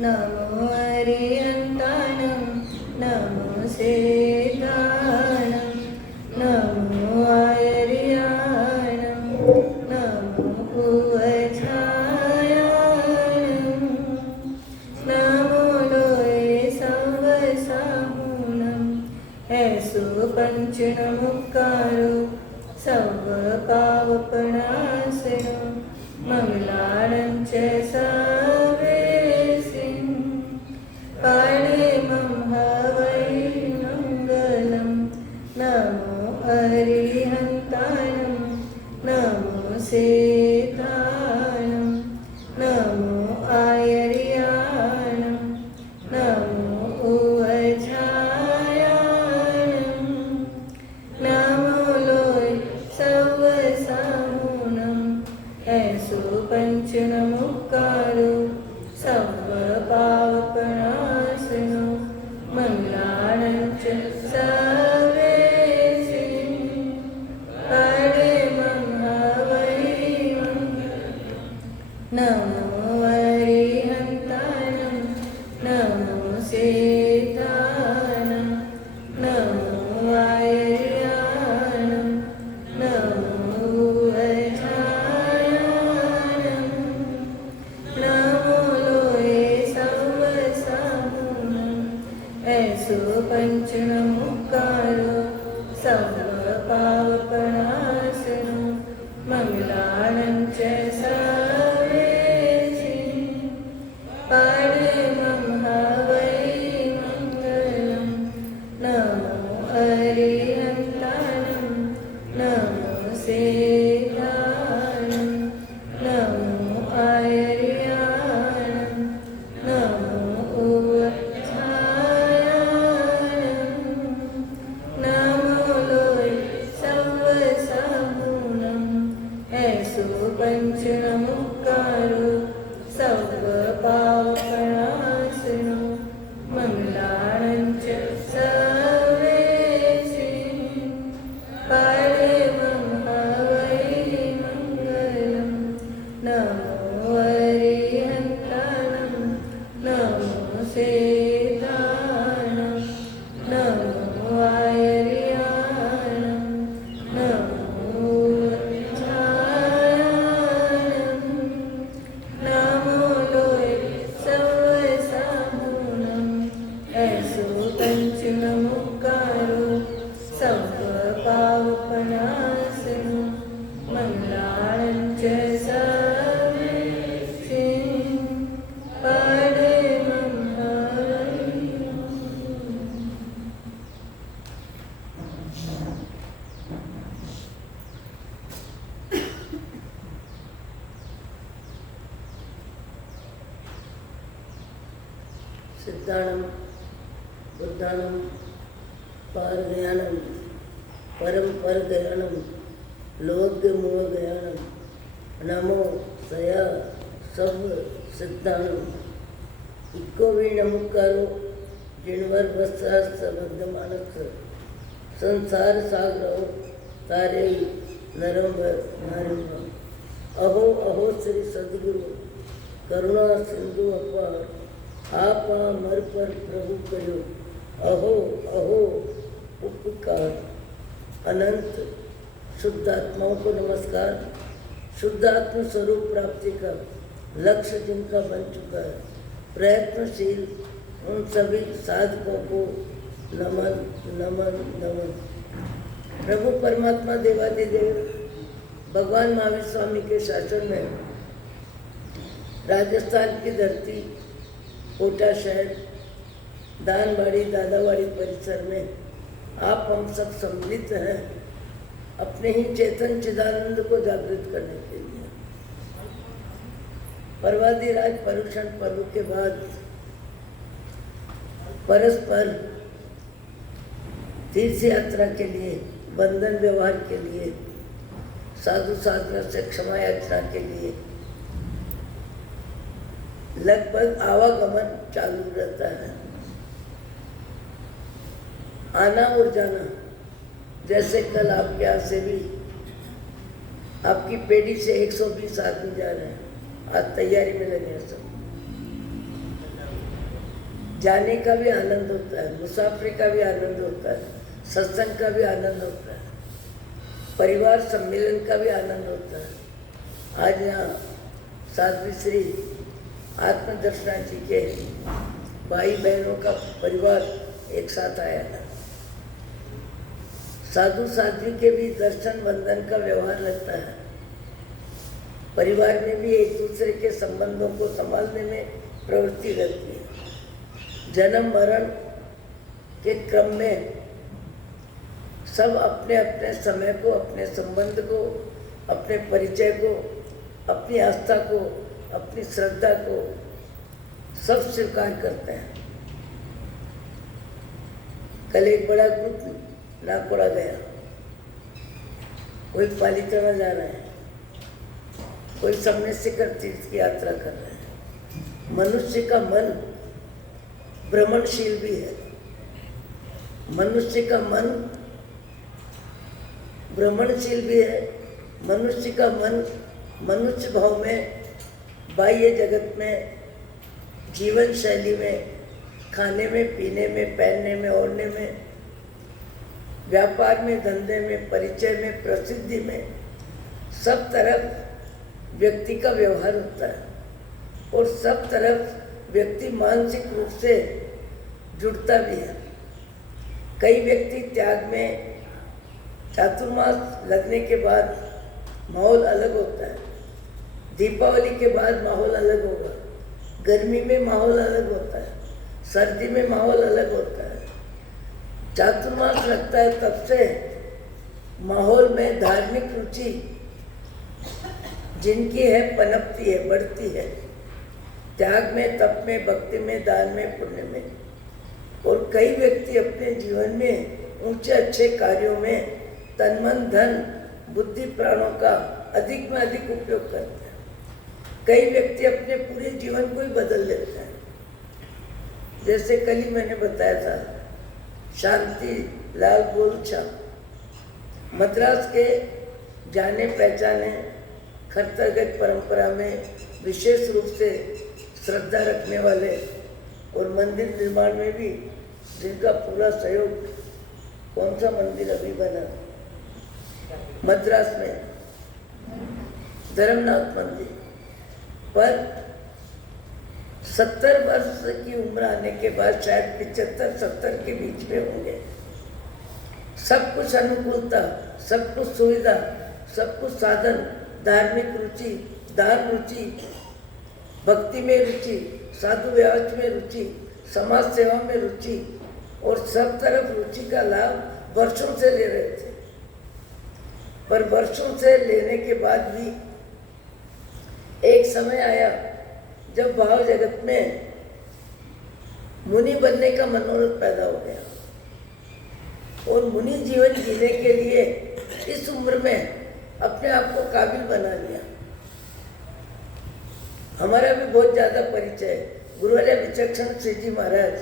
नमो अरिहन्तानं नमो सेतानं नमो आयर्यानं नमो कुवच्छायानं नमो लोये सवसाहुनं ऐसो पंचनमुक्कारो सर्वपावपनाशनो मंगलानं च सर्वेसिं पाणिमं हवै मङ्गलं नमो अरिहन्तानं नमो सेतानं नमो आयर्यानं नमो उवच्छायानं नमो लोय सवसाहुनं ऐसो पंचनमुक्कारो सर्वपावपनाशनो मंगलानं च सर्वेसिं पाणिमं हवै सेदानं नमो आयर्यानं नमो उवत्थायानं नमो लोय सर्वसहुनं ऐसो पंचनमुकारो सर्वपापनाशनो मंगलानं च सर्वेषु परमं हवै मंगलं नमो हरिहन्तानं नमो सेदानं नमो आयर्यानं नमो उत्थायानं नमो लोय सर्वसहुनं ऐसो पंचनमुकारो सर्वपापनाशनो मंगलानं च सर्वेषु परमं हवै। सिद्धाणं बुद्धाणं पारगयानं परम परगयानं लोग्य मोहगयानं नमो सया सब सिद्धाणं इको भी नमुकारो जिनवर बसा सबद मानस संसार सागरो तारे नरम नारम अहो अहो श्री सद्गुरु करुणा सिंधु अपार आपा मर पर प्रभु करो अहो अहो उपकार। अनंत शुद्ध आत्माओं को नमस्कार। शुद्ध आत्म स्वरूप प्राप्ति का लक्ष्य जिनका बन चुका है, प्रयत्नशील उन सभी साधकों को नमन नमन नमन। प्रभु परमात्मा देवादिदेव भगवान महावीर स्वामी के शासन में राजस्थान की धरती कोटा शहर दानवाड़ी दादावाड़ी परिसर में आप हम सब सम्मिलित हैं अपने ही चेतन चिदानंद को जागृत करने के लिए। पर्वादिराज पर्युषण पर्व के बाद परस्पर तीर्थ यात्रा के लिए, बंधन व्यवहार के लिए, साधु साधना से क्षमा यात्रा के लिए लगभग आवागमन चालू रहता है, आना और जाना। जैसे कल आपके यहाँ से भी आपकी पेड़ी से 120 आदमी जा रहे हैं, आज तैयारी में लगे हैं सब। जाने का भी आनंद होता है, मुसाफरी का भी आनंद होता है, सत्संग का भी आनंद होता है, परिवार सम्मेलन का भी आनंद होता है। आज यहाँ साध्वी श्री आत्मदर्शना जी के भाई बहनों का परिवार एक साथ आया है। साधु साध्वी के भी दर्शन बंधन का व्यवहार लगता है। परिवार में भी एक दूसरे के संबंधों को संभालने में प्रवृत्ति रहती है। जन्म मरण के क्रम में सब अपने अपने समय को, अपने संबंध को, अपने परिचय को, अपनी आस्था को, अपनी श्रद्धा को सब स्वीकार करते हैं। कल एक बड़ा ग्रुप नाकोड़ा गया, कोई पालीताना जा रहे हैं, कोई सामने शिखर तीर्थ की यात्रा कर रहे हैं। मनुष्य का मन भ्रमणशील भी है। मनुष्य का मन भ्रमणशील भी है। मनुष्य का मन मनुष्य भाव में, बाह्य जगत में, जीवन शैली में, खाने में, पीने में, पहनने में, ओढ़ने में, व्यापार में, धंधे में, परिचय में, प्रसिद्धि में, सब तरफ व्यक्ति का व्यवहार होता है और सब तरफ व्यक्ति मानसिक रूप से जुड़ता भी है। कई व्यक्ति त्याग में, चातुर्मास लगने के बाद माहौल अलग होता है, दीपावली के बाद माहौल अलग होगा, गर्मी में माहौल अलग होता है, सर्दी में माहौल अलग होता है। चातुर्मास लगता है तब से माहौल में धार्मिक रुचि जिनकी है पनपती है, बढ़ती है, त्याग में, तप में, भक्ति में, दान में, पुण्य में। और कई व्यक्ति अपने जीवन में ऊंचे अच्छे कार्यों में तन मन धन बुद्धि प्राणों का अधिक में अधिक उपयोग करते हैं। कई व्यक्ति अपने पूरे जीवन को ही बदल लेते हैं। जैसे कल ही मैंने बताया था, शांति लाल गोलचा मद्रास के जाने पहचाने खरतरगत परंपरा में विशेष रूप से श्रद्धा रखने वाले और मंदिर निर्माण में भी जिनका पूरा सहयोग। कौन सा मंदिर अभी बना मद्रास में? धर्मनाथ मंदिर। पर 70 वर्ष की उम्र आने के बाद, शायद 75-70 के बीच में होंगे, सब कुछ अनुकूलता, सब कुछ सुविधा, सब कुछ साधन, धार्मिक रुचि, दान रुचि, भक्ति में रुचि, साधु व्यवहार में रुचि, समाज सेवा में रुचि, और सब तरफ रुचि का लाभ वर्षों से ले रहे थे। पर वर्षों से लेने के बाद भी एक समय आया जब भाव जगत में मुनि बनने का मनोरथ पैदा हो गया, और मुनि जीवन जीने के लिए इस उम्र में अपने आप को काबिल बना लिया। हमारा भी बहुत ज़्यादा परिचय गुरुवर्य विचक्षण सिंह जी महाराज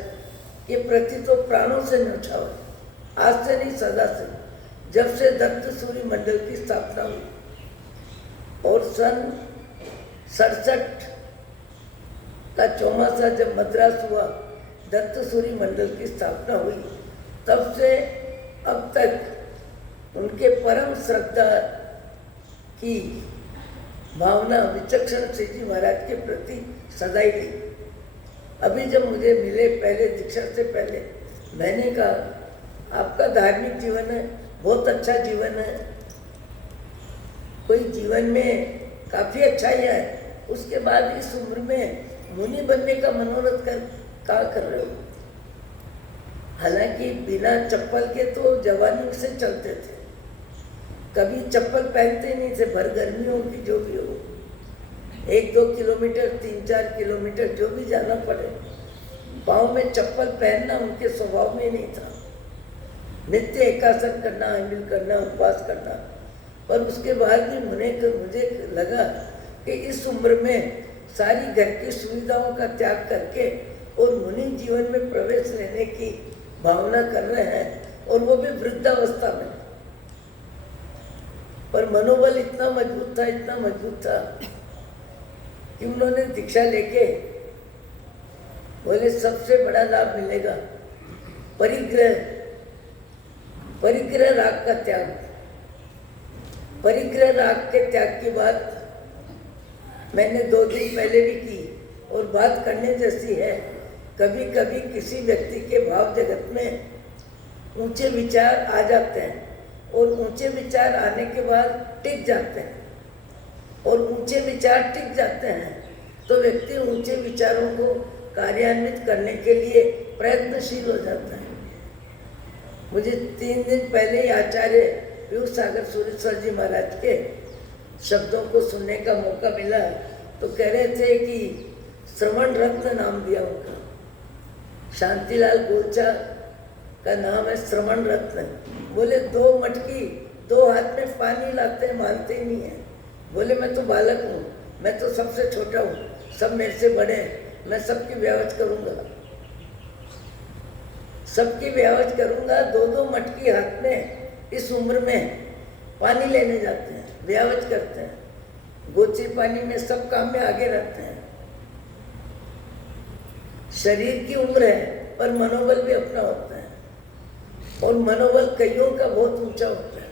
के प्रति तो प्राणों से न्यौछावर, आज से नहीं सदा से, जब से दत्त सूर्य मंडल की स्थापना हुई और सन 67 का चौमासा जब मद्रास हुआ, दत्त सूर्य मंडल की स्थापना हुई, तब से अब तक उनके परम श्रद्धा की भावना विचक्षण सिंह जी महाराज के प्रति सदा ही थी। अभी जब मुझे मिले पहले दीक्षा से पहले, मैंने कहा आपका धार्मिक जीवन है, बहुत अच्छा जीवन है, कोई जीवन में काफ़ी अच्छा ही है, उसके बाद इस उम्र में मुनि बनने का मनोरथ कर रहे हो? हालांकि बिना चप्पल के तो जवानी से चलते थे, कभी चप्पल पहनते नहीं थे, भर गर्मी हो कि जो भी हो, 1-2 किलोमीटर 3-4 किलोमीटर जो भी जाना पड़े, पाँव में चप्पल पहनना उनके स्वभाव में नहीं था। नित्य एकासन करना, अहिमिल करना, उपवास करना। पर उसके बाद भी मुझे लगा कि इस उम्र में सारी घर की सुविधाओं का त्याग करके और मुनि जीवन में प्रवेश लेने की भावना कर रहे हैं, और वो भी वृद्धावस्था में। पर मनोबल इतना मजबूत था, इतना मजबूत था कि उन्होंने दीक्षा लेके बोले सबसे बड़ा लाभ मिलेगा परिग्रह राग का त्याग। परिग्रह राग के त्याग की बात मैंने 2 दिन पहले भी की, और बात करने जैसी है। कभी कभी किसी व्यक्ति के भाव जगत में ऊंचे विचार आ जाते हैं, और ऊंचे विचार आने के बाद टिक जाते हैं, और ऊंचे विचार टिक जाते हैं तो व्यक्ति ऊंचे विचारों को कार्यान्वित करने के लिए प्रयत्नशील हो जाता है। मुझे 3 दिन पहले ही आचार्य पीयूष सागर सूरेश्वर जी महाराज के शब्दों को सुनने का मौका मिला, तो कह रहे थे कि श्रवण रत्न नाम दिया उनका, शांतिलाल गोलचा का नाम है श्रवण रत्न। बोले 2 मटकी 2 हाथ में पानी लाते हैं, मानते ही नहीं है। बोले मैं तो बालक हूँ, मैं तो सबसे छोटा हूँ, सब मेरे से बड़े हैं, मैं सबकी व्यावच करूँगा, सबकी व्यावच करूँगा। 2-2 मटकी हाथ में इस उम्र में पानी लेने जाते हैं, व्यावच करते हैं, गोची पानी में सब काम में आगे रहते हैं। शरीर की उम्र है पर मनोबल भी अपना होता है, और मनोबल कईयों का बहुत ऊंचा होता है,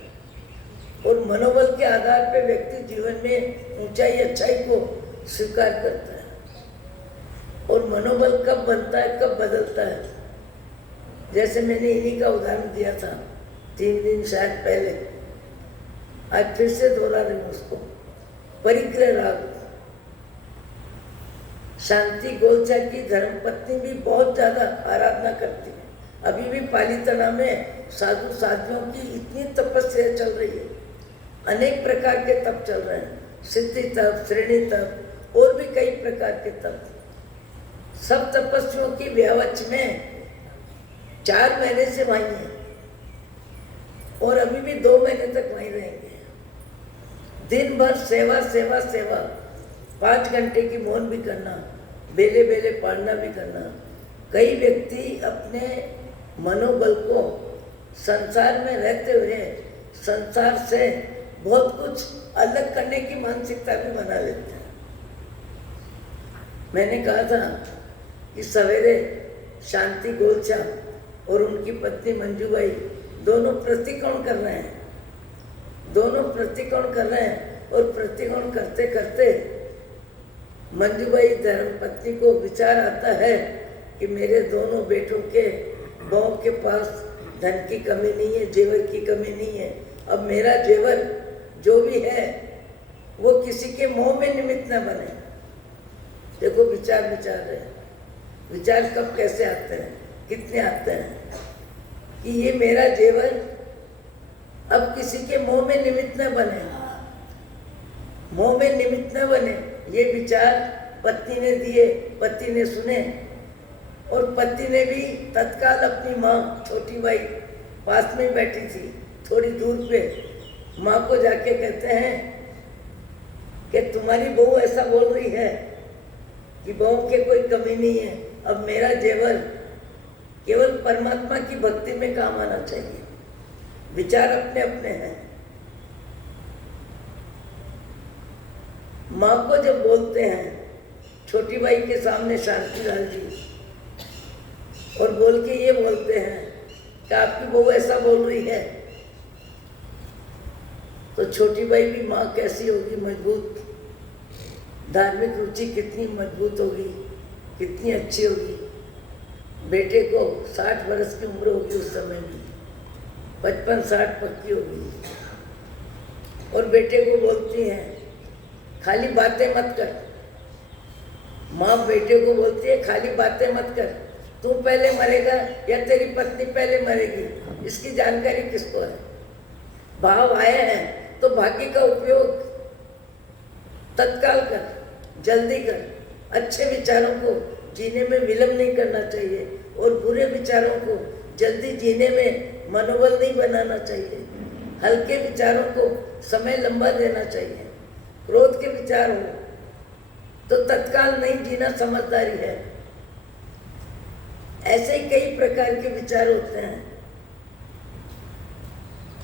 और मनोबल के आधार पर व्यक्ति जीवन में ऊंचाई अच्छाई को स्वीकार करता है। और मनोबल कब बनता है, कब बदलता है, जैसे मैंने इन्हीं का उदाहरण दिया था 3 दिन शायद पहले, आज फिर से दोहरा रही हूँ उसको। परिग्रह राग। शांति गोलचा की धर्मपत्नी भी बहुत ज़्यादा आराधना करती है। अभी भी पालीताना में साधु साधियों की इतनी तपस्या चल रही है, अनेक प्रकार के तप चल रहे हैं, सिद्धि तप, श्रेणी तप और भी कई प्रकार के तप। सब तपस्वियों की व्यावच में 4 महीने से वहीं है और अभी भी 2 महीने तक वहीं रहेंगे। दिन भर सेवा सेवा सेवा, 5 घंटे की मौन भी करना, बेले बेले पढ़ना भी करना। कई व्यक्ति अपने मनोबल को संसार में रहते हुए संसार से बहुत कुछ अलग करने की मानसिकता भी बना लेते हैं। मैंने कहा था कि सवेरे शांति गोलचा और उनकी पत्नी मंजूबाई दोनों प्रतिकोण कर रहे हैं, दोनों प्रतिकोण कर रहे हैं और प्रतिकोण करते करते मंजूबाई धर्मपत्नी को विचार आता है कि मेरे दोनों बेटों के बहू के पास धन की कमी नहीं है, जेवर की कमी नहीं है। अब मेरा जेवर जो भी है वो किसी के मोह में निमित्त न बने। देखो विचार रहे हैं। विचार कब कैसे आते हैं, कितने आते हैं कि ये मेरा जेवर अब किसी के मोह में निमित्त न बने, मोह में निमित्त न बने। ये विचार पत्नी ने दिए, पति ने सुने और पति ने भी तत्काल अपनी माँ छोटी बाई पास में बैठी थी थोड़ी दूर पे, माँ को जाके कहते हैं कि तुम्हारी बहू ऐसा बोल रही है कि बहू के कोई कमी नहीं है, अब मेरा जेवर केवल परमात्मा की भक्ति में काम आना चाहिए। विचार अपने अपने हैं। माँ को जब बोलते हैं छोटी बाई के सामने शांतिलाल जी और बोल के ये बोलते हैं कि आपकी बहू ऐसा बोल रही है, तो छोटी बाई भी माँ कैसी होगी, मजबूत, धार्मिक रुचि कितनी मजबूत होगी, कितनी अच्छी होगी। बेटे को 60 वर्ष की उम्र होगी उस समय भी, 55-60 पक्की होगी और बेटे को बोलती हैं खाली बातें मत कर। माँ बेटे को बोलती है खाली बातें मत कर, तू पहले मरेगा या तेरी पत्नी पहले मरेगी, इसकी जानकारी किसको है। भाव आए हैं तो भाग्य का उपयोग तत्काल कर, जल्दी कर। अच्छे विचारों को जीने में विलंब नहीं करना चाहिए और बुरे विचारों को जल्दी जीने में मनोबल नहीं बनाना चाहिए। हल्के विचारों को समय लंबा देना चाहिए। क्रोध के विचार हो तो तत्काल नहीं जीना समझदारी है। ऐसे ही कई प्रकार के विचार होते हैं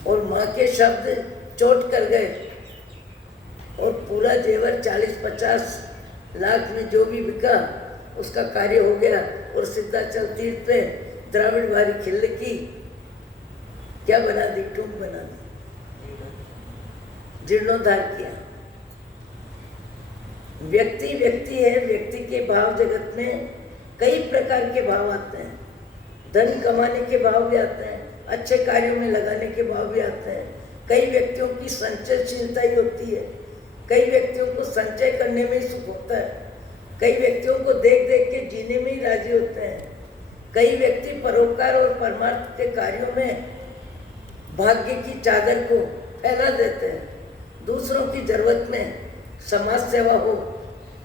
और माँ के शब्द चोट कर गए और पूरा जेवर 40-50 लाख में जो भी बिका उसका कार्य हो गया और सिद्धाचल तीर्थ पे द्राविड़ भारी खिल्ल की क्या बना दी, टूट बना दी, जीर्णोद्धार किया। व्यक्ति व्यक्ति है, व्यक्ति के भाव जगत में कई प्रकार के भाव आते हैं। धन कमाने के भाव भी आते हैं, अच्छे कार्यों में लगाने के भाव भी आते हैं। कई व्यक्तियों की संचयशीलता ही होती है, कई व्यक्तियों को संचय करने में ही सुख होता है, कई व्यक्तियों को देख देख के जीने में ही राजी होते हैं। कई व्यक्ति परोपकार और परमार्थ के कार्यों में भाग्य की चादर को फैला देते हैं। दूसरों की जरूरत में समाज सेवा हो,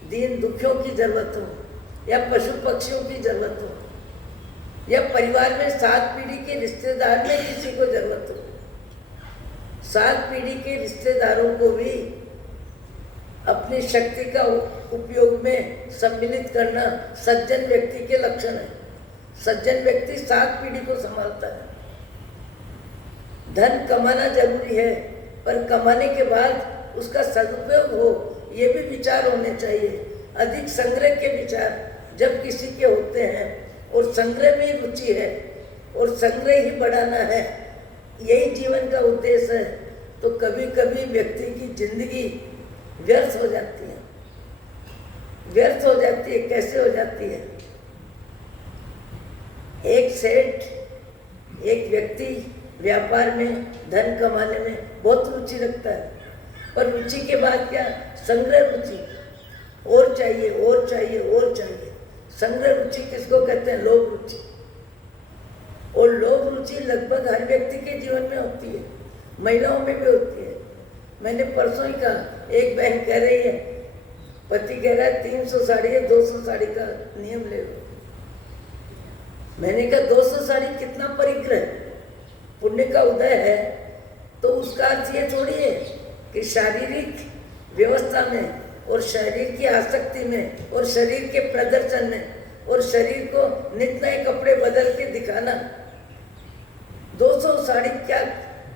दीन दुखियों की जरूरत हो या पशु पक्षियों की जरूरत हो या परिवार में 7 पीढ़ी के रिश्तेदार में किसी को जरूरत हो, 7 पीढ़ी के रिश्तेदारों को भी अपनी शक्ति का उपयोग में सम्मिलित करना सज्जन व्यक्ति के लक्षण है। सज्जन व्यक्ति 7 पीढ़ी को संभालता है। धन कमाना जरूरी है पर कमाने के बाद उसका सदुपयोग हो, ये भी विचार होने चाहिए। अधिक संग्रह के विचार जब किसी के होते हैं और संग्रह में रुचि है और संग्रह ही बढ़ाना है, यही जीवन का उद्देश्य है, तो कभी कभी व्यक्ति की जिंदगी व्यर्थ हो जाती है। व्यर्थ हो जाती है, कैसे हो जाती है? एक सेठ, एक व्यक्ति व्यापार में, धन कमाने में बहुत रुचि रखता है, पर रुचि के बाद क्या? संग्रह रुचि, और चाहिए और चाहिए और चाहिए। संग्रह रुचि किसको कहते हैं? लोभ रुचि। और लोभ रुचि लगभग हर व्यक्ति के जीवन में होती है, महिलाओं में भी होती है। मैंने परसों ही कहा, एक बहन कह रही है पति कह रहा है 300 साड़ी है, 200 साड़ी का नियम ले लो। मैंने कहा 200 साड़ी कितना परिग्रह, पुण्य का उदय है, तो उसका अर्थ ये थोड़ी है कि शारीरिक व्यवस्था में और शरीर की आसक्ति में और शरीर के प्रदर्शन में और शरीर को नित नए कपड़े बदल के दिखाना। 200 साड़ी क्या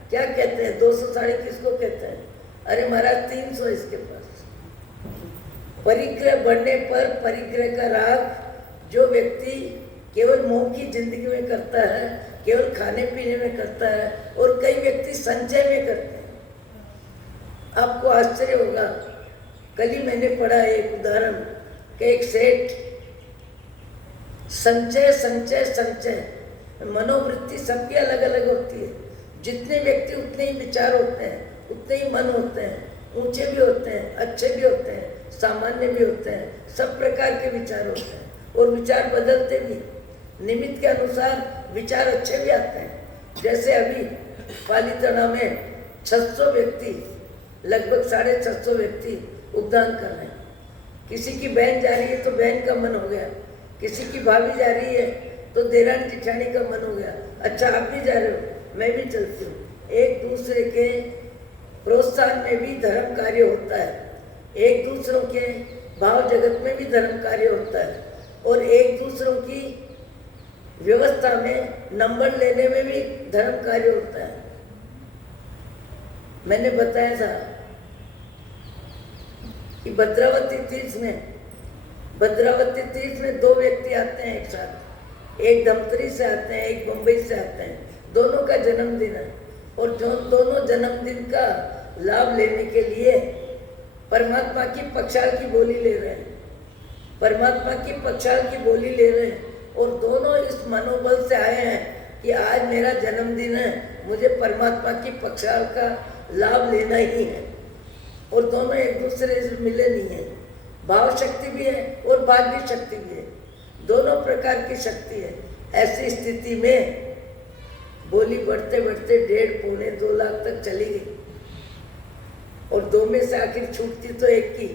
क्या कहते हैं? 200 साड़ी किसको कहते हैं? अरे महाराज 300 इसके पास। परिग्रह बढ़ने पर परिग्रह का राग जो व्यक्ति केवल मोह की जिंदगी में करता है, केवल खाने पीने में करता है, और कई व्यक्ति संचय में करते हैं। आपको आश्चर्य होगा, कल ही मैंने पढ़ा एक उदाहरण कि एक सेठ संचय संचय संचय, मनोवृत्ति सबकी अलग अलग होती है। जितने व्यक्ति उतने ही विचार होते हैं, उतने ही मन होते हैं, ऊंचे भी होते हैं, अच्छे भी होते हैं, सामान्य भी होते हैं, सब प्रकार के विचार होते हैं, और विचार बदलते भी। निमित्त के अनुसार विचार अच्छे भी आते हैं। जैसे अभी पालीताना में 600 व्यक्ति, लगभग 650 व्यक्ति उपदान कर रहे हैं। किसी की बहन जा रही है तो बहन का मन हो गया, किसी की भाभी जा रही है तो देरानी जिठानी का मन हो गया, अच्छा आप भी जा रहे हो, मैं भी चलती हूँ। एक दूसरे के प्रोत्साहन में भी धर्म कार्य होता है, एक दूसरों के भाव जगत में भी धर्म कार्य होता है, और एक दूसरों की व्यवस्था में नंबर लेने में भी धर्म कार्य होता है। मैंने बताया था कि भद्रावती तीर्थ में 2 व्यक्ति आते हैं एक साथ, एक धमतरी से आते हैं, एक मुंबई से आते हैं, दोनों का जन्मदिन है, और जो दोनों जन्मदिन का लाभ लेने के लिए परमात्मा की पक्षाल की बोली ले रहे हैं, परमात्मा की पक्षाल की बोली ले रहे हैं, और दोनों इस मनोबल से आए हैं कि आज मेरा जन्मदिन है, मुझे परमात्मा की पक्षाल का लाभ लेना ही है। और दोनों एक दूसरे से मिले नहीं है, भाव शक्ति भी है और भाग्य शक्ति भी है, दोनों प्रकार की शक्ति है। ऐसी स्थिति में बोली बढ़ते बढ़ते 1.5-2 लाख तक चली गई, और 2 में से आखिर छूटती तो एक की,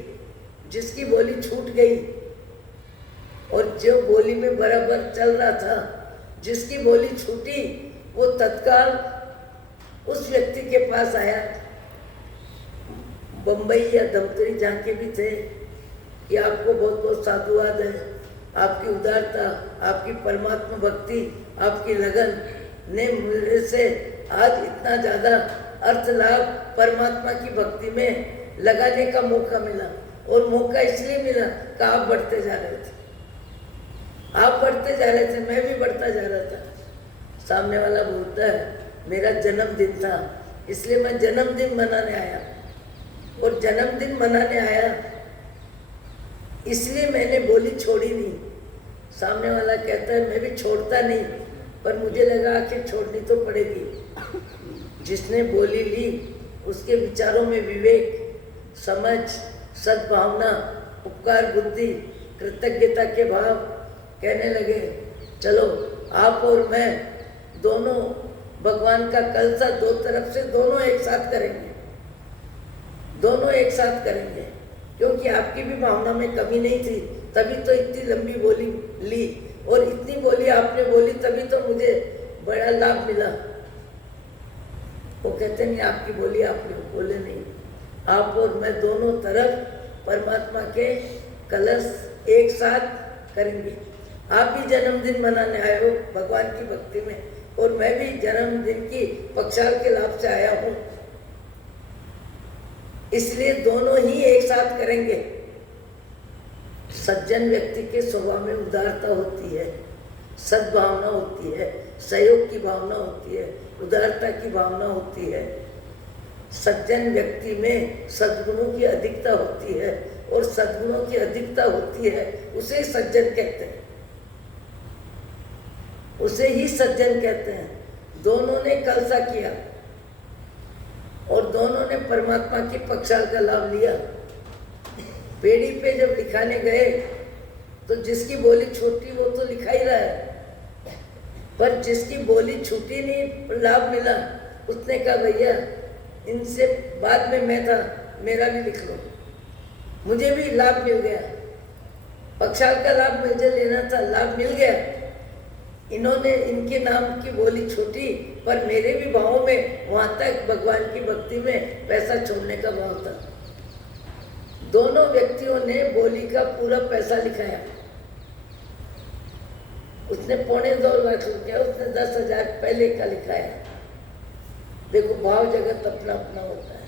जिसकी बोली छूट गई, और जो बोली में बराबर चल रहा था, जिसकी बोली छूटी, वो तत्काल उस व्यक्ति के पास आया, बम्बई या धमतरी जहाँ के भी थे, कि आपको बहुत बहुत साधुवाद है, आपकी उदारता, आपकी परमात्मा भक्ति, आपकी लगन ने मेरे से आज इतना ज़्यादा अर्थ लाभ परमात्मा की भक्ति में लगाने का मौका मिला। और मौका इसलिए मिला कि आप बढ़ते जा रहे थे, आप बढ़ते जा रहे थे, मैं भी बढ़ता जा रहा था। सामने वाला बोलता है मेरा जन्मदिन था, इसलिए मैं जन्मदिन मनाने आया, और जन्मदिन मनाने आया इसलिए मैंने बोली छोड़ी नहीं। सामने वाला कहता है मैं भी छोड़ता नहीं, पर मुझे लगा आखिर छोड़नी तो पड़ेगी। जिसने बोली ली उसके विचारों में विवेक, समझ, सद्भावना, उपकार बुद्धि, कृतज्ञता के भाव कहने लगे, चलो आप और मैं दोनों भगवान का कलसा 2 तरफ से दोनों एक साथ करेंगे, दोनों एक साथ करेंगे, क्योंकि आपकी भी भावना में कमी नहीं थी, तभी तो इतनी लंबी बोली ली, और इतनी बोली आपने बोली तभी तो मुझे बड़ा लाभ मिला। वो कहते नहीं आपकी बोली आपने बोले नहीं, आप और मैं दोनों तरफ परमात्मा के कलश एक साथ करेंगे। आप भी जन्मदिन मनाने आए हो भगवान की भक्ति में, और मैं भी जन्मदिन की पक्षाल के लाभ से आया हूँ, इसलिए दोनों ही एक साथ करेंगे। सज्जन व्यक्ति के स्वभाव में उदारता होती है, सद्भावना होती है, सहयोग की भावना होती है, उदारता की भावना होती है। सज्जन व्यक्ति में सद्गुणों की अधिकता होती है, और सद्गुणों की अधिकता होती है उसे सज्जन कहते हैं, उसे ही सज्जन कहते हैं। दोनों ने कलसा किया और दोनों ने परमात्मा की पक्षाल का लाभ लिया। पेड़ी पे जब लिखाने गए तो जिसकी बोली छोटी वो तो लिखा ही रहा है, पर जिसकी बोली छूटी नहीं, लाभ मिला, उसने कहा भैया इनसे बाद में मैं था, मेरा भी लिख लो। मुझे भी लाभ मिल गया, पक्षाल का लाभ मुझे लेना था, लाभ मिल गया। इन्होंने इनके नाम की बोली छूटी, पर मेरे भी भावों में वहां तक भगवान की भक्ति में पैसा छोड़ने का भाव था। दोनों व्यक्तियों ने बोली का पूरा पैसा लिखाया। उसने 2.25 लाख रुपया, उसने 10,000 पहले का लिखाया। देखो भाव जगत अपना अपना होता है।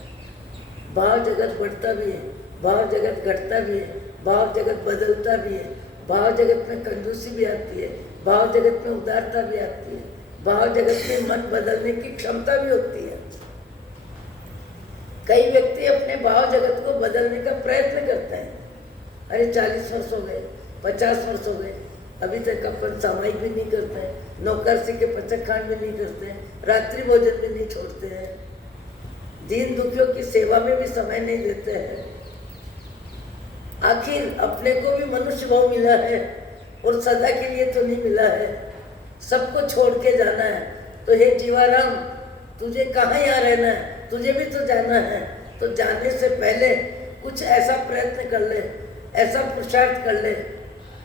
भाव जगत बढ़ता भी है, भाव जगत घटता भी है, भाव जगत बदलता भी है, भाव जगत में कंजूसी भी आती है, भाव जगत में उदारता भी आती है, भाव जगत में मन बदलने की क्षमता भी होती है। कई व्यक्ति अपने भाव जगत को बदलने का प्रयत्न करते हैं। अरे 40 वर्ष हो गए, 50 वर्ष हो गए, अभी तक अपन सामायिक भी नहीं करते हैं, नौकरसी के पचखांड भी नहीं करते हैं, रात्रि भोजन भी नहीं छोड़ते हैं, दीन दुखियों की सेवा में भी समय नहीं देते हैं। आखिर अपने को भी मनुष्य भाव मिला है और सदा के लिए तो नहीं मिला है, सबको छोड़ के जाना है। तो हे जीवाराम, तुझे कहाँ यहाँ रहना है, तुझे भी तो जाना है। तो जाने से पहले कुछ ऐसा प्रयत्न कर ले, ऐसा पुरुषार्थ कर ले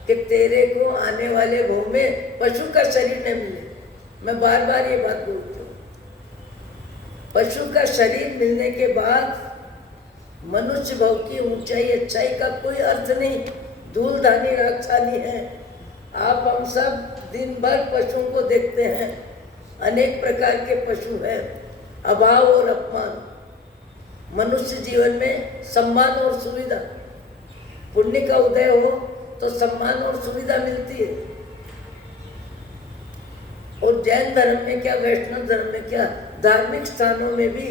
कि तेरे को आने वाले भव में पशु का शरीर न मिले। मैं बार बार ये बात बोलती हूँ, पशु का शरीर मिलने के बाद मनुष्य भव की ऊंचाई अच्छाई का कोई अर्थ नहीं, धूल धानी राक्षानी है। आप हम सब दिन भर पशुओं को देखते हैं, अनेक प्रकार के पशु हैं, अभाव और अपमान। मनुष्य जीवन में सम्मान और सुविधा, पुण्य का उदय हो तो सम्मान और सुविधा मिलती है। और जैन धर्म में क्या, वैष्णव धर्म में क्या, धार्मिक स्थानों में भी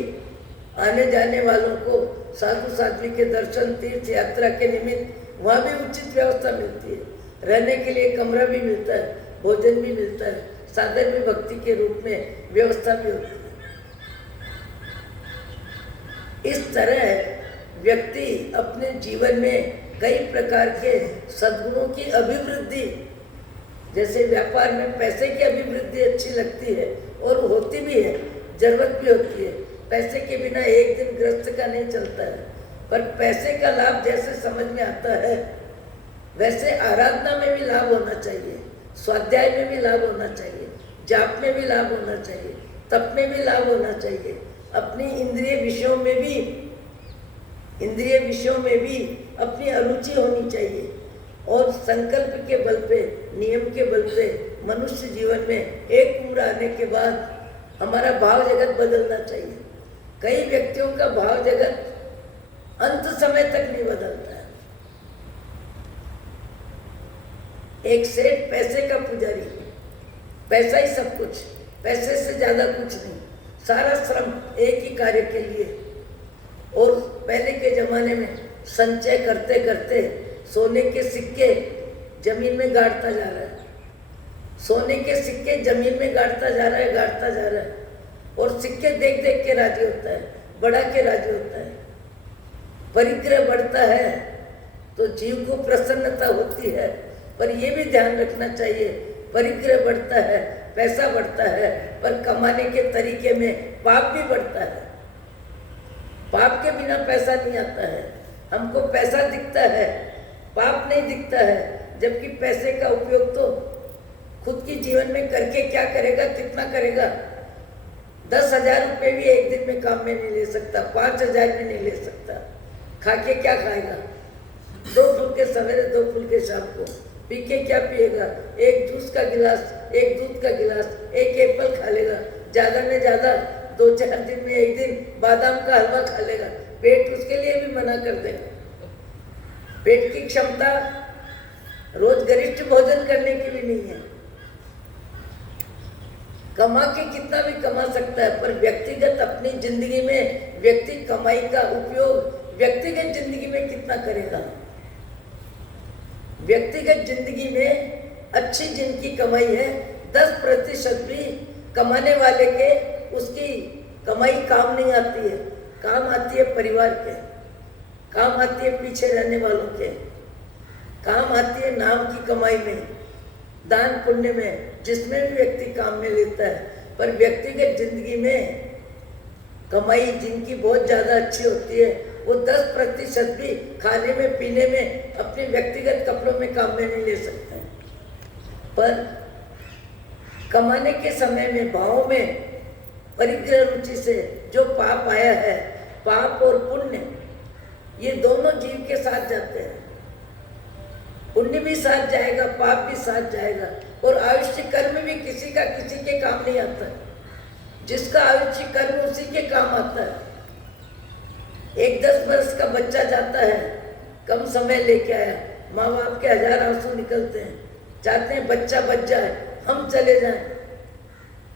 आने जाने वालों को साधु साध्वी के दर्शन, तीर्थ यात्रा के निमित्त वहाँ भी उचित व्यवस्था मिलती है। रहने के लिए कमरा भी मिलता है, भोजन भी मिलता है, साधन भी भक्ति के रूप में व्यवस्था भी होती है। इस तरह व्यक्ति अपने जीवन में कई प्रकार के सद्गुणों की अभिवृद्धि, जैसे व्यापार में पैसे की अभिवृद्धि अच्छी लगती है और होती भी है, जरूरत भी होती है। पैसे के बिना एक दिन गृहस्थ का नहीं चलता है, पर पैसे का लाभ जैसे समझ में आता है वैसे आराधना में भी लाभ होना चाहिए, स्वाध्याय में भी लाभ होना चाहिए, जाप में भी लाभ होना चाहिए, तप में भी लाभ होना चाहिए, अपनी इंद्रिय विषयों में भी अपनी अरुचि होनी चाहिए। और संकल्प के बल पे, नियम के बल पे मनुष्य जीवन में एक उम्र आने के बाद हमारा भाव जगत बदलना चाहिए। कई व्यक्तियों का भाव जगत अंत समय तक नहीं बदलता है। एक सेठ पैसे का पुजारी, पैसा ही सब कुछ, पैसे से ज्यादा कुछ नहीं, सारा श्रम एक ही कार्य के लिए। और पहले के जमाने में संचय करते करते सोने के सिक्के जमीन में गाड़ता जा रहा है, सोने के सिक्के जमीन में गाड़ता जा रहा है, और सिक्के देख देख के राजी होता है, बढ़ा के राजी होता है। परिग्रह बढ़ता है तो जीव को प्रसन्नता होती है, पर यह भी ध्यान रखना चाहिए, परिग्रह बढ़ता है, पैसा बढ़ता है, पर कमाने के तरीके में पाप भी बढ़ता है। पाप के बिना पैसा नहीं आता है। हमको पैसा दिखता है, पाप नहीं दिखता है, जबकि पैसे का उपयोग तो खुद की जीवन में करके क्या करेगा, कितना करेगा। 10,000 रुपये भी एक दिन में काम में नहीं ले सकता, 5,000 भी नहीं ले सकता। खा के क्या खाएगा, 2 फुलके सवेरे 2 फुलके शाम को, पी के क्या पिएगा, एक जूस का गिलास, एक दूध का गिलास, एक एप्पल खा लेगा, ज़्यादा में ज़्यादा 2-4 दिन में एक दिन बादाम का हलवा खा लेगा। पेट उसके लिए भी मना कर देगा। पेट की क्षमता रोज गरिष्ठ भोजन करने की भी नहीं है। कमा के कितना भी कमा सकता है, पर व्यक्तिगत अपनी जिंदगी में व्यक्ति कमाई का उपयोग व्यक्तिगत जिंदगी में कितना करेगा। व्यक्तिगत जिंदगी में अच्छी जिनकी कमाई है, 10% भी कमाने वाले के उसकी कमाई काम नहीं आती है। काम आती है परिवार के, काम आती है पीछे रहने वालों के, काम आती है नाम की कमाई में। दान पुण्य में, जिसमें भी व्यक्ति काम में लेता है। पर व्यक्तिगत जिंदगी में कमाई जिनकी बहुत ज़्यादा अच्छी होती है, वो 10% भी खाने में पीने में अपने व्यक्तिगत कपड़ों में काम में नहीं ले सकते हैं। पर कमाने के समय में भाव में परिग्रह रुचि से जो पाप आया है, पाप और पुण्य ये दोनों जीव के साथ जाते हैं। पुण्य भी साथ जाएगा, पाप भी साथ जाएगा, और आयुष्य कर्म भी किसी का किसी के काम नहीं आता। जिसका आयुष्य कर्म उसी के काम आता है। एक 10 वर्ष का बच्चा जाता है, कम समय लेके आया, माँ बाप के 1000 आंसू निकलते हैं, चाहते हैं बच्चा बच जाए, हम चले जाएं।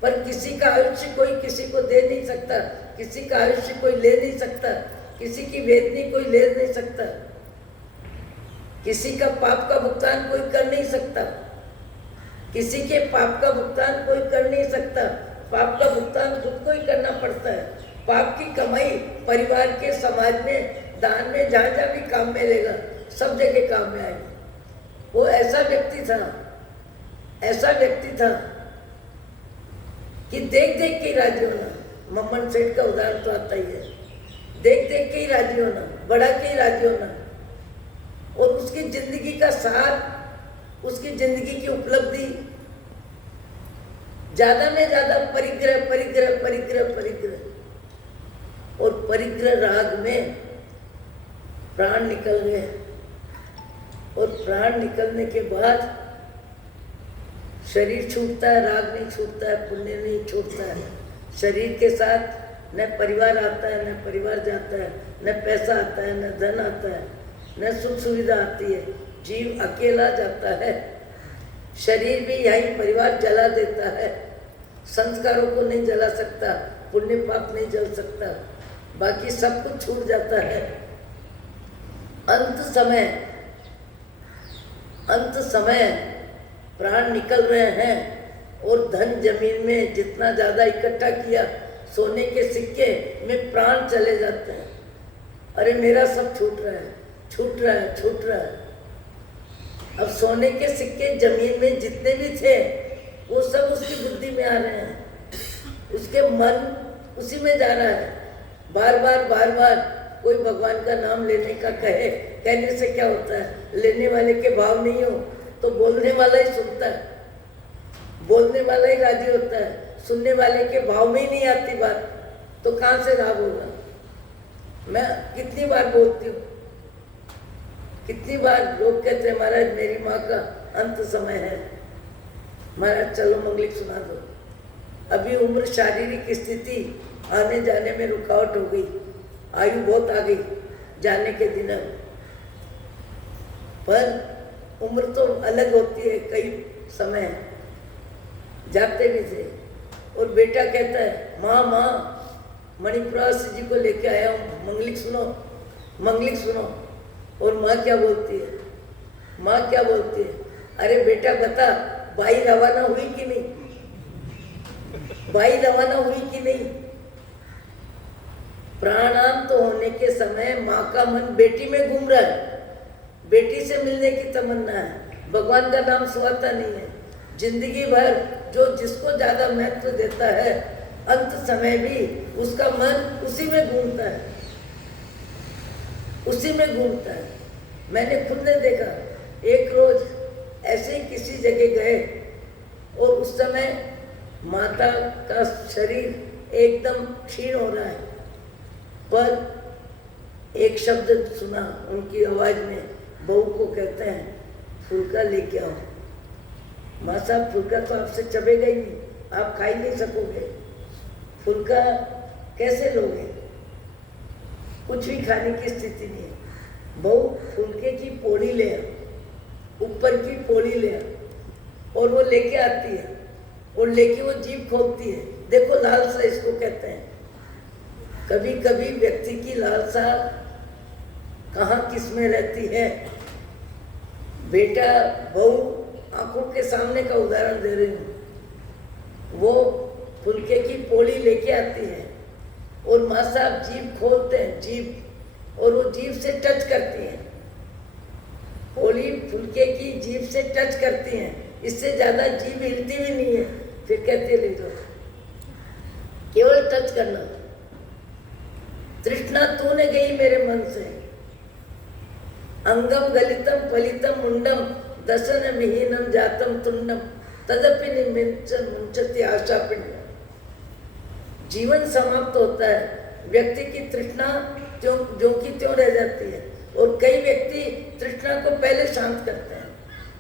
पर किसी का आयुष्य कोई किसी को दे नहीं सकता, किसी का आयुष्य कोई ले नहीं सकता, किसी की वेदनी कोई ले नहीं सकता, किसी का पाप का भुगतान कोई कर नहीं सकता, किसी के पाप का भुगतान कोई कर नहीं सकता। पाप का भुगतान खुद को ही करना पड़ता है। पाप की कमाई परिवार के, समाज में, दान में, जहाँ जहाँ भी काम में लेगा, सब जगह काम में आएगी। वो ऐसा व्यक्ति था कि देख देख के ही राजी होना। मम्मन सेठ का उदाहरण तो आता ही है। देख देख के ही राजी होना, बढ़ा के ही राजी होना, और उसकी जिंदगी का सार, उसकी जिंदगी की उपलब्धि ज्यादा में ज्यादा परिग्रह परिग्रह परिग्रह परिग्रह। और परिग्रह राग में प्राण निकल गए, और प्राण निकलने के बाद शरीर छूटता है, राग नहीं छूटता है, पुण्य नहीं छूटता है। शरीर के साथ न परिवार आता है, न परिवार जाता है, न पैसा आता है, न धन आता है, न सुख सुविधा आती है। जीव अकेला जाता है। शरीर भी यही परिवार जला देता है। संस्कारों को नहीं जला सकता, पुण्य पाप नहीं जल सकता, बाकी सब कुछ छूट जाता है। अंत समय प्राण निकल रहे हैं, और धन जमीन में जितना ज्यादा इकट्ठा किया, सोने के सिक्के में प्राण चले जाते हैं। अरे मेरा सब छूट रहा है, छूट रहा है, छूट रहा है। अब सोने के सिक्के जमीन में जितने भी थे, वो सब उसकी बुद्धि में आ रहे हैं, उसके मन उसी में जा रहा है। बार बार कोई भगवान का नाम लेने का कहने से क्या होता है? लेने वाले के भाव नहीं हो तो बोलने वाला ही सुनता है, बोलने वाला ही राजी होता है। सुनने वाले के भाव में ही नहीं आती बात, तो कहाँ से राग होगा? मैं कितनी बार बोलती हूँ, कितनी बार लोग कहते हैं महाराज मेरी माँ का अंत समय है, महाराज चलो मंगलिक सुना दो। अभी उम्र, शारीरिक स्थिति, आने जाने में रुकावट हो गई, आयु बहुत आ गई, जाने के दिन। पर उम्र तो अलग होती है, कई समय जाते भी थे। और बेटा कहता है माँ मणिपुरासी जी को लेके आया हूँ, मंगलिक सुनो, मंगलिक सुनो। और माँ क्या बोलती है? माँ क्या बोलती है? अरे बेटा बता, बाई रवाना हुई कि नहीं? बाई रवाना हुई कि नहीं? प्राणांत तो होने के समय माँ का मन बेटी में घूम रहा है, बेटी से मिलने की तमन्ना है, भगवान का नाम सुहाता नहीं है। जिंदगी भर जो जिसको ज्यादा महत्व देता है, अंत समय भी उसका मन उसी में घूमता है, उसी में घूमता है। मैंने खुद ने देखा, एक रोज ऐसे ही किसी जगह गए, और उस समय माता का शरीर एकदम क्षीण हो रहा है, पर एक शब्द सुना उनकी आवाज में, बहू को कहते हैं फुलका लेके आओ। माँ साहब फुलका तो आपसे चबेगा ही नहीं, आप खा ही नहीं सकोगे, फुलका कैसे लोगे? कुछ भी खाने की स्थिति नहीं है। बहू फुलके की पोड़ी ले आ, ऊपर की पोड़ी ले आ, और वो लेके आती है, और लेके वो जीभ खोलती है। देखो लालसा इसको कहते हैं। कभी कभी व्यक्ति की लालसा कहाँ किस में रहती है? बेटा बहू आंखों के सामने का उदाहरण दे रही हूँ। वो फुलके की पोड़ी लेके आती है, और माँ साहब जीभ खोलते हैं, जीभ, और वो जीभ से टच करती हैं, पोड़ी फुलके की जीभ से टच करती हैं, इससे ज्यादा जीभ हिलती भी नहीं है। फिर कहते ले जाओ, केवल टच करना। तृष्णा तूने गई मेरे मन से, अंगम गलितम फलितम मुंडम दशन विहीनम जातम तुंडम तदपि मुंचति आशा पिंड। जीवन समाप्त होता है, व्यक्ति की तृष्णा जो की त्यों रह जाती है। और कई व्यक्ति तृष्णा को पहले शांत करते हैं,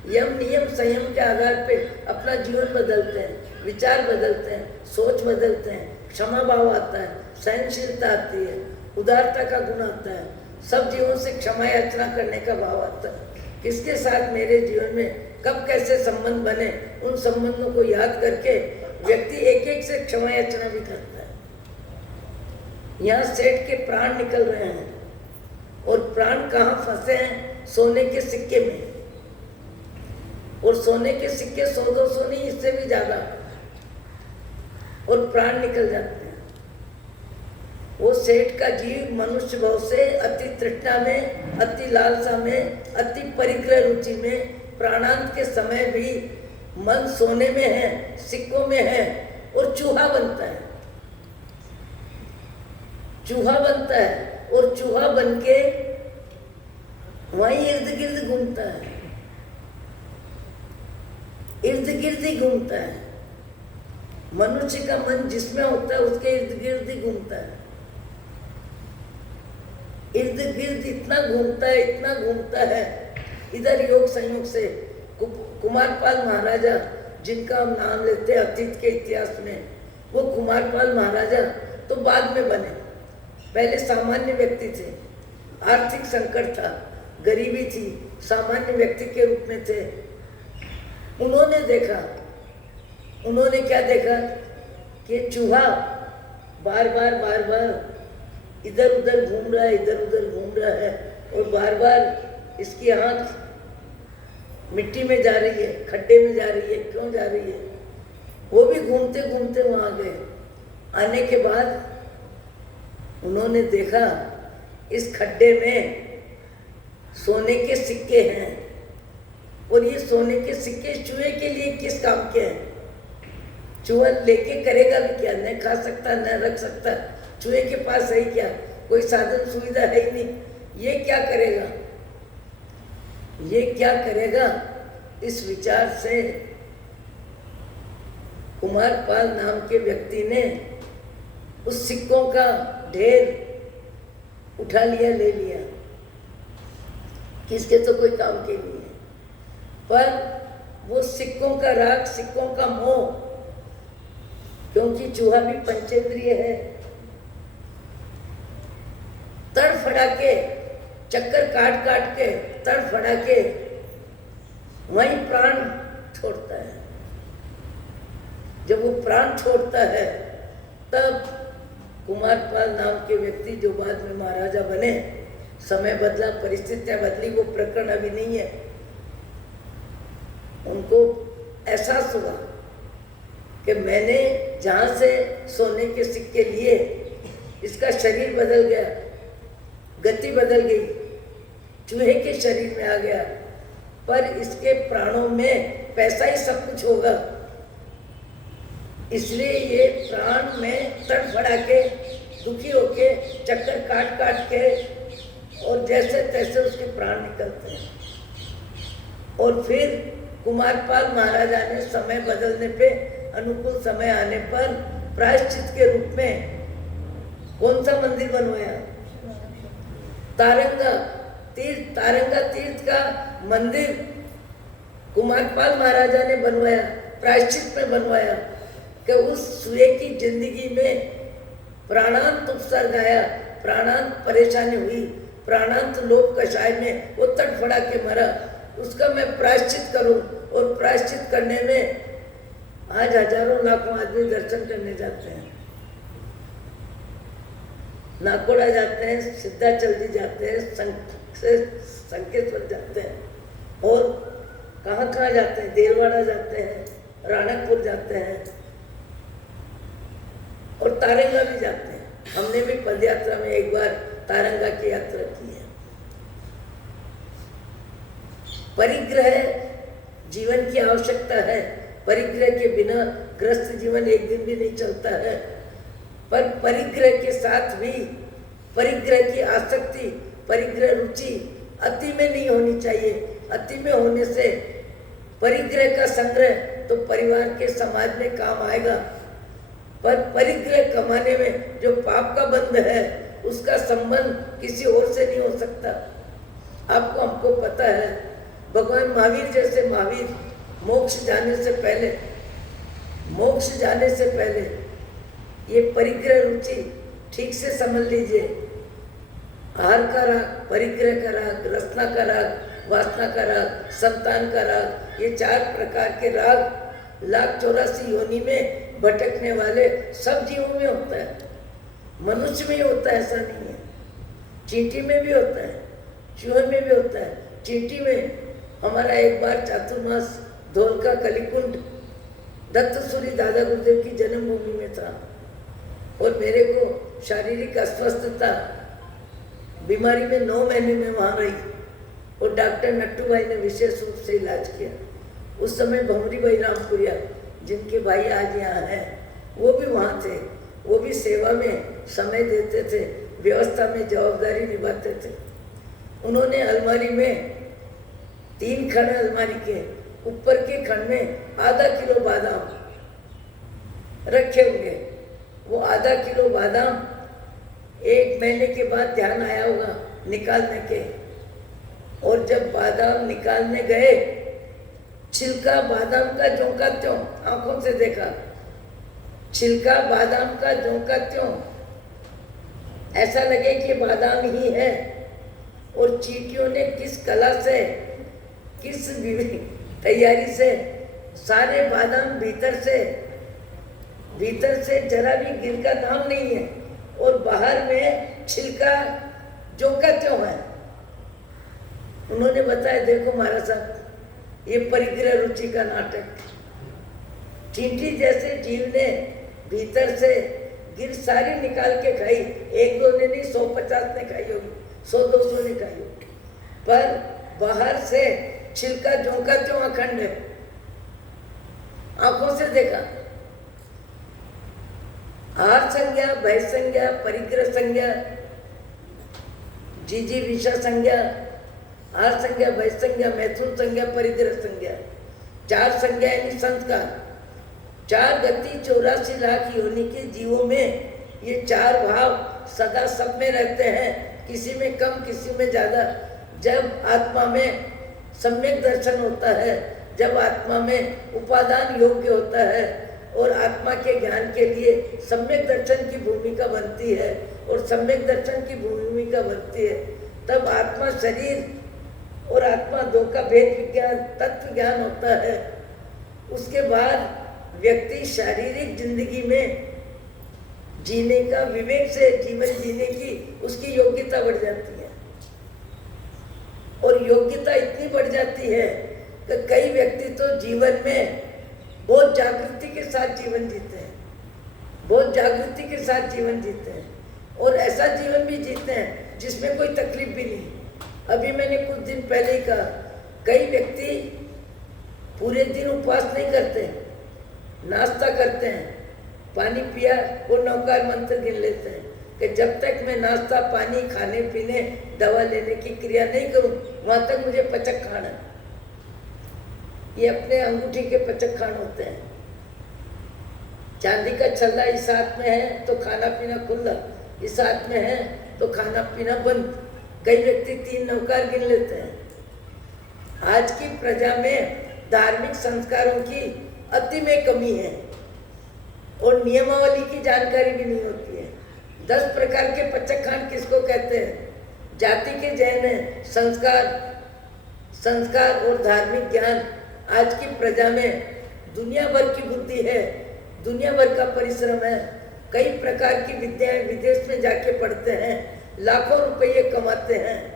यम नियम संयम के आधार पे अपना जीवन बदलते हैं, विचार बदलते हैं, सोच बदलते हैं, क्षमा भाव आता है, सहनशीलता आती है, उदारता का गुण आता है, सब जीवों से क्षमा याचना करने का भाव आता है। किसके साथ मेरे जीवन में कब कैसे संबंध बने, उन संबंधों को याद करके व्यक्ति एक एक से क्षमा याचना भी करता है। यहाँ सेठ के प्राण निकल रहे हैं, और प्राण कहाँ फंसे हैं? सोने के सिक्के में। और सोने के सिक्के 100-200 नहीं, इससे भी ज्यादा, और प्राण निकल जाते हैं। वो सेठ का जीव मनुष्य भाव से अति तृष्णा में, अति लालसा में, अति परिग्रह रुचि में, प्राणांत के समय भी मन सोने में है, सिक्कों में है, और चूहा बनता है। चूहा बनता है, और चूहा बनके वहीं इर्द गिर्द घूमता है, इर्द गिर्द ही घूमता है। मनुष्य का मन जिसमें होता है उसके इर्द गिर्द ही घूमता है। इर्द गिर्द इतना घूमता है, इतना घूमता है। इधर योग संयोग से कुमारपाल महाराजा, जिनका हम नाम लेते हैं अतीत के इतिहास में, वो कुमारपाल महाराजा तो बाद में बने, पहले सामान्य व्यक्ति थे। आर्थिक संकट था, गरीबी थी, सामान्य व्यक्ति के रूप में थे। उन्होंने देखा, उन्होंने क्या देखा कि चूहा बार बार इधर उधर घूम रहा है, इधर उधर घूम रहा है, और बार बार इसकी आंख मिट्टी में जा रही है, खड्डे में जा रही है। क्यों जा रही है? वो भी घूमते घूमते वहां गए। आने के बाद उन्होंने देखा इस खड्डे में सोने के सिक्के हैं, और ये सोने के सिक्के चूहे के लिए किस काम के हैं? चूहा लेके करेगा भी क्या? न खा सकता, न रख सकता। चूहे के पास है क्या? कोई साधन सुविधा है ही नहीं। ये क्या करेगा? ये क्या करेगा? इस विचार से कुमारपाल नाम के व्यक्ति ने उस सिक्कों का ढेर उठा लिया, ले लिया। किसके तो कोई काम के नहीं है, पर वो सिक्कों का राग, सिक्कों का मोह, क्योंकि चूहा भी पंचेंद्रिय है, तड़फड़ा के, चक्कर काट काट के, तड़फड़ा के वहीं प्राण छोड़ता है। जब वो प्राण छोड़ता है तब कुमारपाल नाम के व्यक्ति, जो बाद में महाराजा बने, समय बदला, परिस्थितियां बदली, वो प्रकरण अभी नहीं है। उनको एहसास हुआ कि मैंने जहां से सोने के सिक्के लिए, इसका शरीर बदल गया, गति बदल गई, चूहे के शरीर में आ गया, पर इसके प्राणों में पैसा ही सब कुछ होगा। इसलिए ये प्राण में तड़फड़ा के, दुखी होके, चक्कर काट काट के, और जैसे तैसे उसके प्राण निकलते हैं। और फिर कुमारपाल महाराजा ने समय बदलने पे, अनुकूल समय आने पर प्रायश्चित के रूप में कौन सा मंदिर बनवाया? तारंगा तीर्थ, तारंगा तीर्थ का मंदिर कुमारपाल महाराजा ने बनवाया, प्रायश्चित में बनवाया कि उस चूहे की जिंदगी में प्राणांत उपसर्ग आया, प्राणांत परेशानी हुई, प्राणांत लोभ कषाय में वो तड़फड़ा के मरा, उसका मैं प्रायश्चित करूं। और प्रायश्चित करने में आज हजारों लाखों आदमी दर्शन करने जाते हैं, नाकोड़ा जाते हैं, सिद्धाचल जी जाते हैं, संकेश्वर जाते हैं, और कहाँ कहाँ जाते हैं, देलवाड़ा जाते हैं, राणकपुर जाते हैं, और तारंगा भी जाते हैं। हमने भी पदयात्रा में एक बार तारंगा की यात्रा की है। परिग्रह जीवन की आवश्यकता है। परिग्रह के बिना ग्रस्त जीवन एक दिन भी नहीं चलता है। पर परिग्रह के साथ भी परिग्रह की आसक्ति, परिग्रह रुचि अति में नहीं होनी चाहिए। अति में होने से परिग्रह का संग्रह तो परिवार के समाज में काम आएगा, पर परिग्रह कमाने में जो पाप का बंध है उसका संबंध किसी और से नहीं हो सकता। आपको हमको पता है, भगवान महावीर जैसे महावीर मोक्ष जाने से पहले ये परिग्रह रुचि ठीक से समझ लीजिए। आहार का राग, परिग्रह का राग, रसना का राग, वासना का राग, संतान का राग, ये 4 प्रकार के राग 1,84,000 योनि में भटकने वाले सब जीवों में होता है। मनुष्य में ही होता है, ऐसा नहीं है। चींटी में भी होता है, चूहे में भी होता है। चींटी में हमारा एक बार चातुर्मास धौलका कलिकुंड दत्तसूरी दादा गुरुदेव की जन्मभूमि में था और मेरे को शारीरिक अस्वस्थता, बीमारी में 9 महीने में वहाँ रही और डॉक्टर नट्टू भाई ने विशेष रूप से इलाज किया। उस समय भंवरी भाई रामपुरिया, जिनके भाई आज यहाँ हैं, वो भी वहाँ थे। वो भी सेवा में समय देते थे, व्यवस्था में जवाबदारी निभाते थे। उन्होंने अलमारी में 3 खंड अलमारी के ऊपर के खंड में आधा किलो बादाम रखे होंगे। वो आधा किलो बादाम 1 महीने के बाद ध्यान आया होगा निकालने के, और जब बादाम निकालने गए, छिलका बादाम का ज्यों का त्यों, आंखों से देखा, छिलका बादाम का ज्यों का त्यों, ऐसा लगे कि बादाम ही है। और चींटियों ने किस कला से, किस तैयारी से सारे बादाम भीतर से जरा भी गिर का दाम नहीं है और बाहर में छिलका ज्यों का त्यों है। उन्होंने बताया, देखो महाराज साहब, ये परिग्रह रुचि का नाटक। चींटी जैसे जीव ने भीतर से गिर सारी निकाल के खाई। 1-2 ने नहीं, 150 ने खाई होगी, 100-200 ने खाई होगी, पर बाहर से छिलका ज्यों का त्यों अखंड है। आंखों से देखा। आहार संज्ञा, भय संज्ञा, परिग्रह संज्ञा, जीजी विषा संज्ञा, आहार संज्ञा, भय संज्ञा, मैथुन संज्ञा, परिग्रह संज्ञा, 4 संज्ञा यानी संस्कार। 4 गति 84 लाख योनि के जीवों में ये 4 भाव सदा सब में रहते हैं, किसी में कम, किसी में ज़्यादा। जब आत्मा में सम्यक दर्शन होता है, जब आत्मा में उपादान योग्य होता है और आत्मा के ज्ञान के लिए सम्यक दर्शन की भूमिका बनती है और सम्यक दर्शन की भूमिका बनती है, तब आत्मा शरीर और आत्मा 2 का भेद विज्ञान, तत्व ज्ञान होता है। उसके बाद व्यक्ति शारीरिक जिंदगी में जीने का, विवेक से जीवन जीने की उसकी योग्यता बढ़ जाती है। और योग्यता इतनी बढ़ जाती है कि कई व्यक्ति तो जीवन में बहुत जागृति के साथ जीवन जीते हैं, बहुत जागृति के साथ जीवन जीते हैं, और ऐसा जीवन भी जीते हैं जिसमें कोई तकलीफ भी नहीं। अभी मैंने कुछ दिन पहले ही कहा, कई व्यक्ति पूरे दिन उपवास नहीं करते, नाश्ता करते हैं, पानी पिया और नौकार मंत्र गिन लेते हैं कि जब तक मैं नाश्ता, पानी, खाने पीने, दवा लेने की क्रिया नहीं करूं, वहां तक मुझे पचक खाना। ये अपने अंगूठी के पचक खान होते हैं। चांदी का छल्ला इस हाथ में है तो खाना पीना खुला, इस हाथ में है तो खाना पीना बंद। कई व्यक्ति 3 नौकार गिन लेते हैं। आज की प्रजा में धार्मिक संस्कारों की अति में कमी है और नियमावली की जानकारी भी नहीं होती है। 10 प्रकार के पचक खान किसको कहते हैं? जाति के जैन है। संस्कार और धार्मिक ज्ञान आज की प्रजा में दुनिया भर की बुद्धि है, दुनिया भर का परिश्रम है। कई प्रकार की विद्याएं विदेश में जाके पढ़ते हैं, लाखों रुपये कमाते हैं,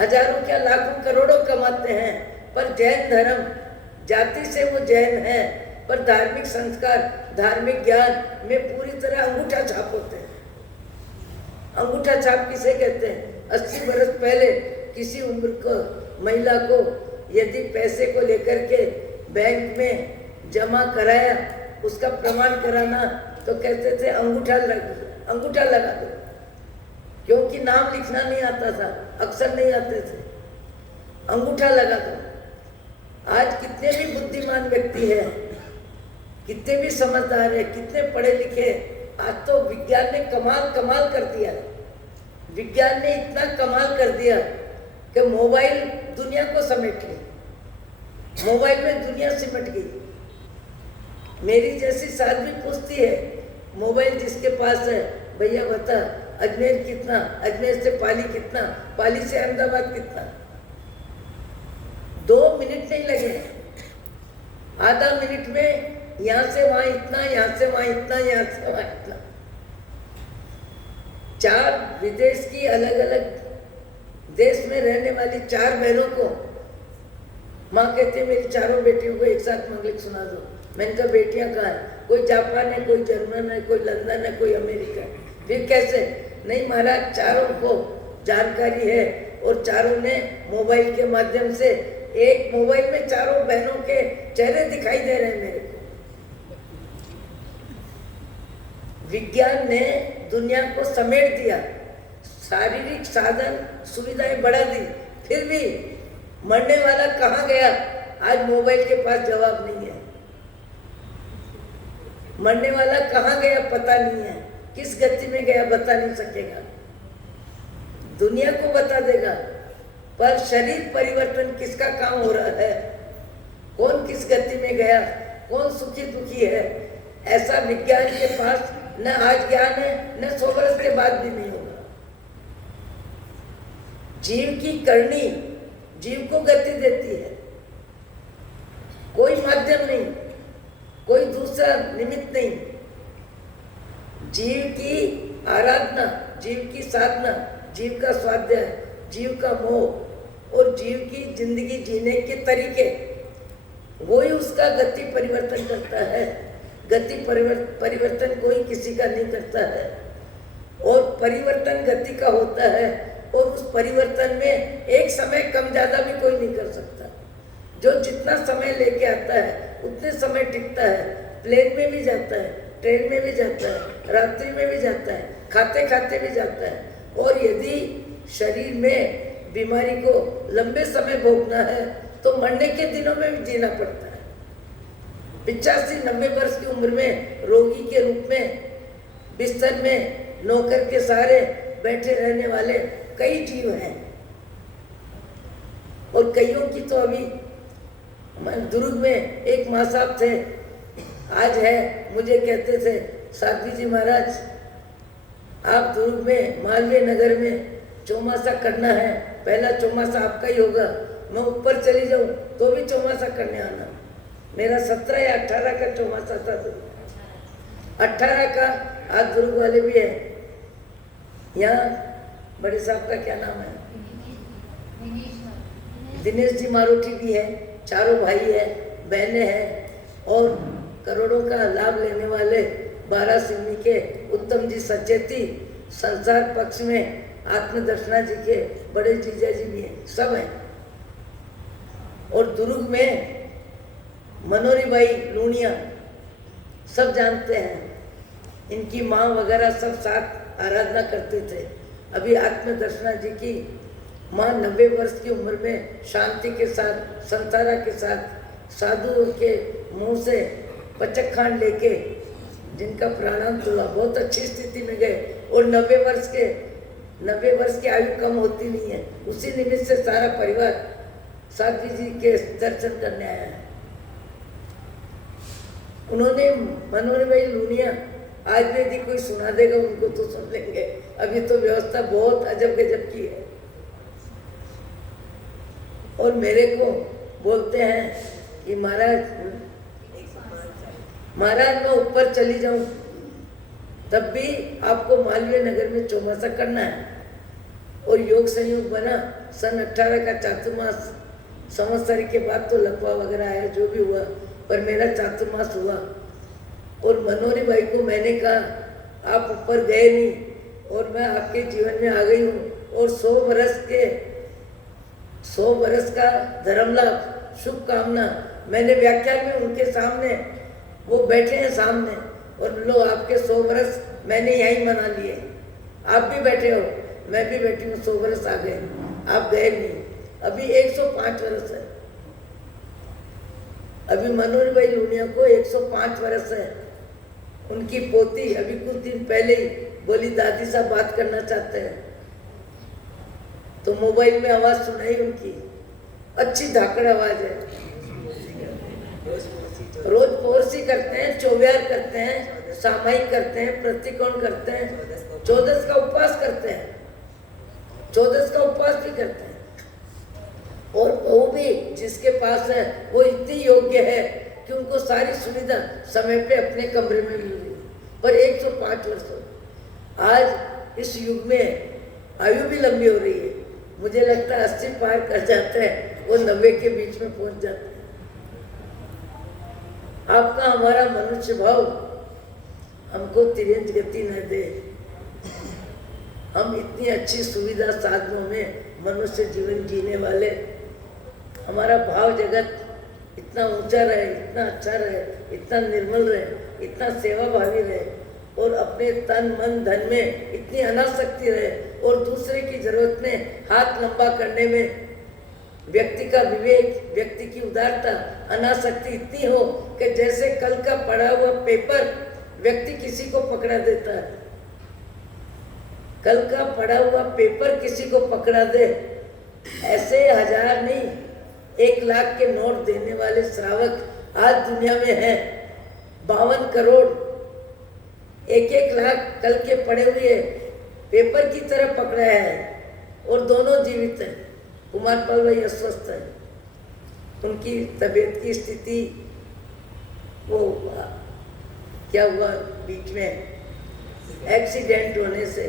हजारों क्या लाखों करोड़ों कमाते हैं, पर जैन धर्म, जाति से वो जैन है, पर धार्मिक संस्कार, धार्मिक ज्ञान में पूरी तरह अंगूठा छाप होते हैं। अंगूठा छाप किसे कहते हैं? 80 बरस पहले किसी उम्र को महिला को यदि पैसे को लेकर के बैंक में जमा कराया, उसका प्रमाण कराना, तो कहते थे अंगूठा लगा दो, क्योंकि नाम लिखना नहीं आता था, अक्षर नहीं आते थे, अंगूठा लगा दो। आज कितने भी बुद्धिमान व्यक्ति है, कितने भी समझदार है, कितने पढ़े लिखे, आज तो विज्ञान ने कमाल कर दिया। विज्ञान ने इतना कमाल कर दिया कि मोबाइल दुनिया को समेट ली, मोबाइल में दुनिया सिमट गई। मेरी जैसी साध्वी पूछती है, मोबाइल जिसके पास है, भैया बता अजमेर कितना, अजमेर से पाली कितना, पाली से अहमदाबाद कितना। 2 मिनट नहीं लगे, आधा मिनट में यहाँ से वहाँ इतना, यहाँ से वहाँ इतना, यहाँ से वहाँ इतना। 4 विदेश की अलग अलग देश में रहने वाली 4 बहनों को माँ कहती है मेरी 4 बेटियों को एक साथ मंगलिक सुना दो। मैंने कहा बेटियां कहाँ है? कोई जापान है, कोई जर्मन है, कोई लंदन है, कोई अमेरिका है। फिर कैसे? नहीं महाराज, 4 को जानकारी है और 4 ने मोबाइल के माध्यम से, एक मोबाइल में 4 बहनों के चेहरे दिखाई दे रहे हैं मेरे को। विज्ञान ने दुनिया को समेट दिया, शारीरिक साधन सुविधाएं बढ़ा दी, फिर भी मरने वाला कहाँ गया? आज मोबाइल के पास जवाब नहीं है। मरने वाला कहाँ गया पता नहीं है, किस गति में गया बता नहीं सकेगा, दुनिया को बता देगा, पर शरीर परिवर्तन किसका काम हो रहा है, कौन किस गति में गया, कौन सुखी दुखी है, ऐसा विज्ञान के पास न आज ज्ञान है, न 100 वर्ष के बाद भी नहीं होगा। जीव की करनी जीव को गति देती है, कोई माध्यम नहीं, कोई दूसरा निमित्त नहीं। जीव की आराधना, जीव की साधना, जीव का स्वाध्याय, जीव का मोह और जीव की जिंदगी जीने के तरीके, वही उसका गति परिवर्तन करता है। गति परिवर्तन कोई किसी का नहीं करता है, और परिवर्तन गति का होता है, और उस परिवर्तन में एक समय कम ज्यादा भी कोई नहीं कर सकता। जो जितना समय लेके आता है उतने समय टिकता है। प्लेन में भी जाता है, ट्रेन में भी जाता है, रात्रि में भी जाता है, खाते खाते भी जाता है। और यदि शरीर में बीमारी को लंबे समय भोगना है तो मरने के दिनों में भी जीना पड़ता है। 85-90 वर्ष की उम्र में रोगी के रूप में बिस्तर में नौकर के सहारे बैठे रहने वाले कई जीव हैं, और कईयों की तो अभी दुर्ग में एक माँ साहब थे, आज है, मुझे कहते थे साध्वी जी महाराज आप दुर्ग में मालवीय नगर में चौमासा करना है, पहला चौमासा आपका ही होगा, मैं ऊपर चली जाऊँ तो भी चौमासा करने आना। मेरा 17 या 18 का चौमासा था, 18 का। आज दुर्ग वाले भी है, यहाँ बड़े साहब का क्या नाम है, दिनेश जी मारोठी भी है, चारों भाई है, बहनें हैं, और करोड़ों का लाभ लेने वाले 12 सिवनी के उत्तम जी सचेती, संसार पक्ष में आत्मदर्शना जी के बड़े जीजा जी भी हैं, सब हैं। और दुर्ग में मनोरी बाई लूनिया सब जानते हैं, इनकी माँ वगैरह सब साथ आराधना करते थे। अभी आत्मदर्शना जी की माँ 90 वर्ष की उम्र में शांति के साथ, संसारा के साथ, साधुओं के मुंह से पचक खान लेके जिनका प्राणांत हुआ, बहुत अच्छी स्थिति में गए। और 90 वर्ष की आयु कम होती नहीं है, उसी निमित्त से सारा परिवार साध्वी जी के दर्शन करने आया है। उन्होंने मनोहर भाई लूनिया, आज भी यदि कोई सुना देगा उनको तो सुन लेंगे, अभी तो व्यवस्था बहुत अजब गजब की है। और मेरे को बोलते हैं कि महाराज मैं ऊपर चली जाऊं तब भी आपको मालवीय नगर में चौमासा करना है। और योग संयोग बना, सन 18 का चातुर्मास संवत्सर के बाद तो लकवा वगैरह आया, जो भी हुआ, पर मेरा चातुर्मास हुआ। और मनोहरी भाई को मैंने कहा आप ऊपर गए नहीं और मैं आपके जीवन में आ गई हूँ, और 100 वर्ष के 100 बरस का धर्म लाभ, शुभकामना। मैंने व्याख्यान में उनके सामने, वो बैठे हैं सामने, और लो आपके 100 बरस मैंने यहीं मना लिए। आप भी बैठे हो, मैं भी बैठी हूँ, 100 बरस आ गए, आप गए नहीं। अभी 105 बरस है। अभी मनोहर भाई लूनिया को 105 बरस है। उनकी पोती अभी कुछ दिन पहले ही बोली दादी साहब बात करना चाहते हैं, तो मोबाइल में आवाज सुनाई उनकी, अच्छी धाकड़ आवाज है। रोज पोरसी करते हैं, चौव्यार करते हैं, सामायिक करते हैं, प्रतिकोण करते हैं, 14 का उपवास करते हैं, 14 का उपवास भी करते हैं। और वो भी जिसके पास है वो इतनी योग्य है कि उनको सारी सुविधा समय पे अपने कमरे में मिल रही है, पर 105 वर्ष हो। आज इस युग में आयु भी लंबी हो रही है। मुझे लगता है 80 पार कर जाते हैं, वो 90 के बीच में पहुंच जाते हैं। आपका हमारा मनुष्य भाव हमको तिरंज गति न दे। हम इतनी अच्छी सुविधा साधनों में मनुष्य जीवन जीने वाले, हमारा भाव जगत इतना ऊंचा रहे, इतना अच्छा रहे, इतना निर्मल रहे, इतना सेवा भावी रहे, और अपने तन मन धन में इतनी अनासक्ति रहे, और दूसरे की जरूरत में हाथ लंबा करने में व्यक्ति का विवेक, व्यक्ति की उदारता, अनासक्ति इतनी हो कि जैसे कल का पड़ा हुआ पेपर व्यक्ति किसी को पकड़ा देता है, कल का पड़ा हुआ पेपर किसी को पकड़ा दे, ऐसे 1000 नहीं 1 लाख के नोट देने वाले श्रावक आज दुनिया में हैं। 52 करोड़ 1-1 लाख कल के पड़े हुए पेपर की तरह पकड़ा है, और दोनों जीवित हैं। कुमार पाल भाई अस्वस्थ है, उनकी तबीयत की स्थिति, वो क्या हुआ बीच में एक्सीडेंट होने से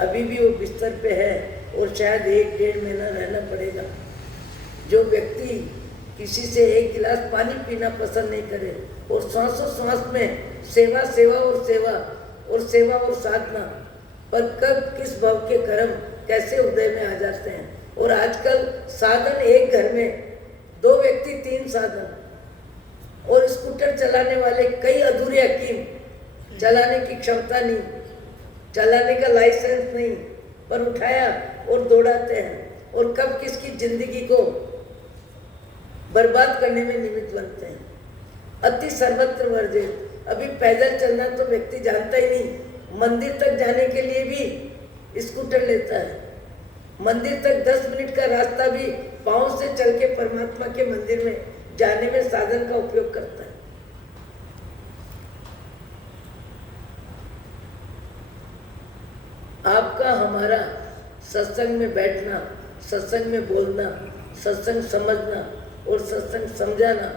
अभी भी वो बिस्तर पे है, और शायद 1-1.5 महीना रहना पड़ेगा। जो व्यक्ति किसी से 1 गिलास पानी पीना पसंद नहीं करे, और सांसों सांस में सेवा सेवा और सेवा और सेवा और साधना, पर कब किस भाव के कर्म कैसे उदय में आ जाते हैं। और आजकल साधन एक घर में 2 व्यक्ति 3 साधन, और स्कूटर चलाने वाले कई अधूरे हकीम, चलाने की क्षमता नहीं, चलाने का लाइसेंस नहीं, पर उठाया और दौड़ाते हैं, और कब किसकी जिंदगी को बर्बाद करने में निमित्त बनते हैं। अति सर्वत्र वर्जित। अभी पैदल चलना तो व्यक्ति जानता ही नहीं, मंदिर तक जाने के लिए भी स्कूटर लेता है। मंदिर तक 10 मिनट का रास्ता भी पांव से चल के परमात्मा के मंदिर में जाने में साधन का उपयोग करता है। आपका हमारा सत्संग में बैठना, सत्संग में बोलना, सत्संग समझना और सत्संग समझाना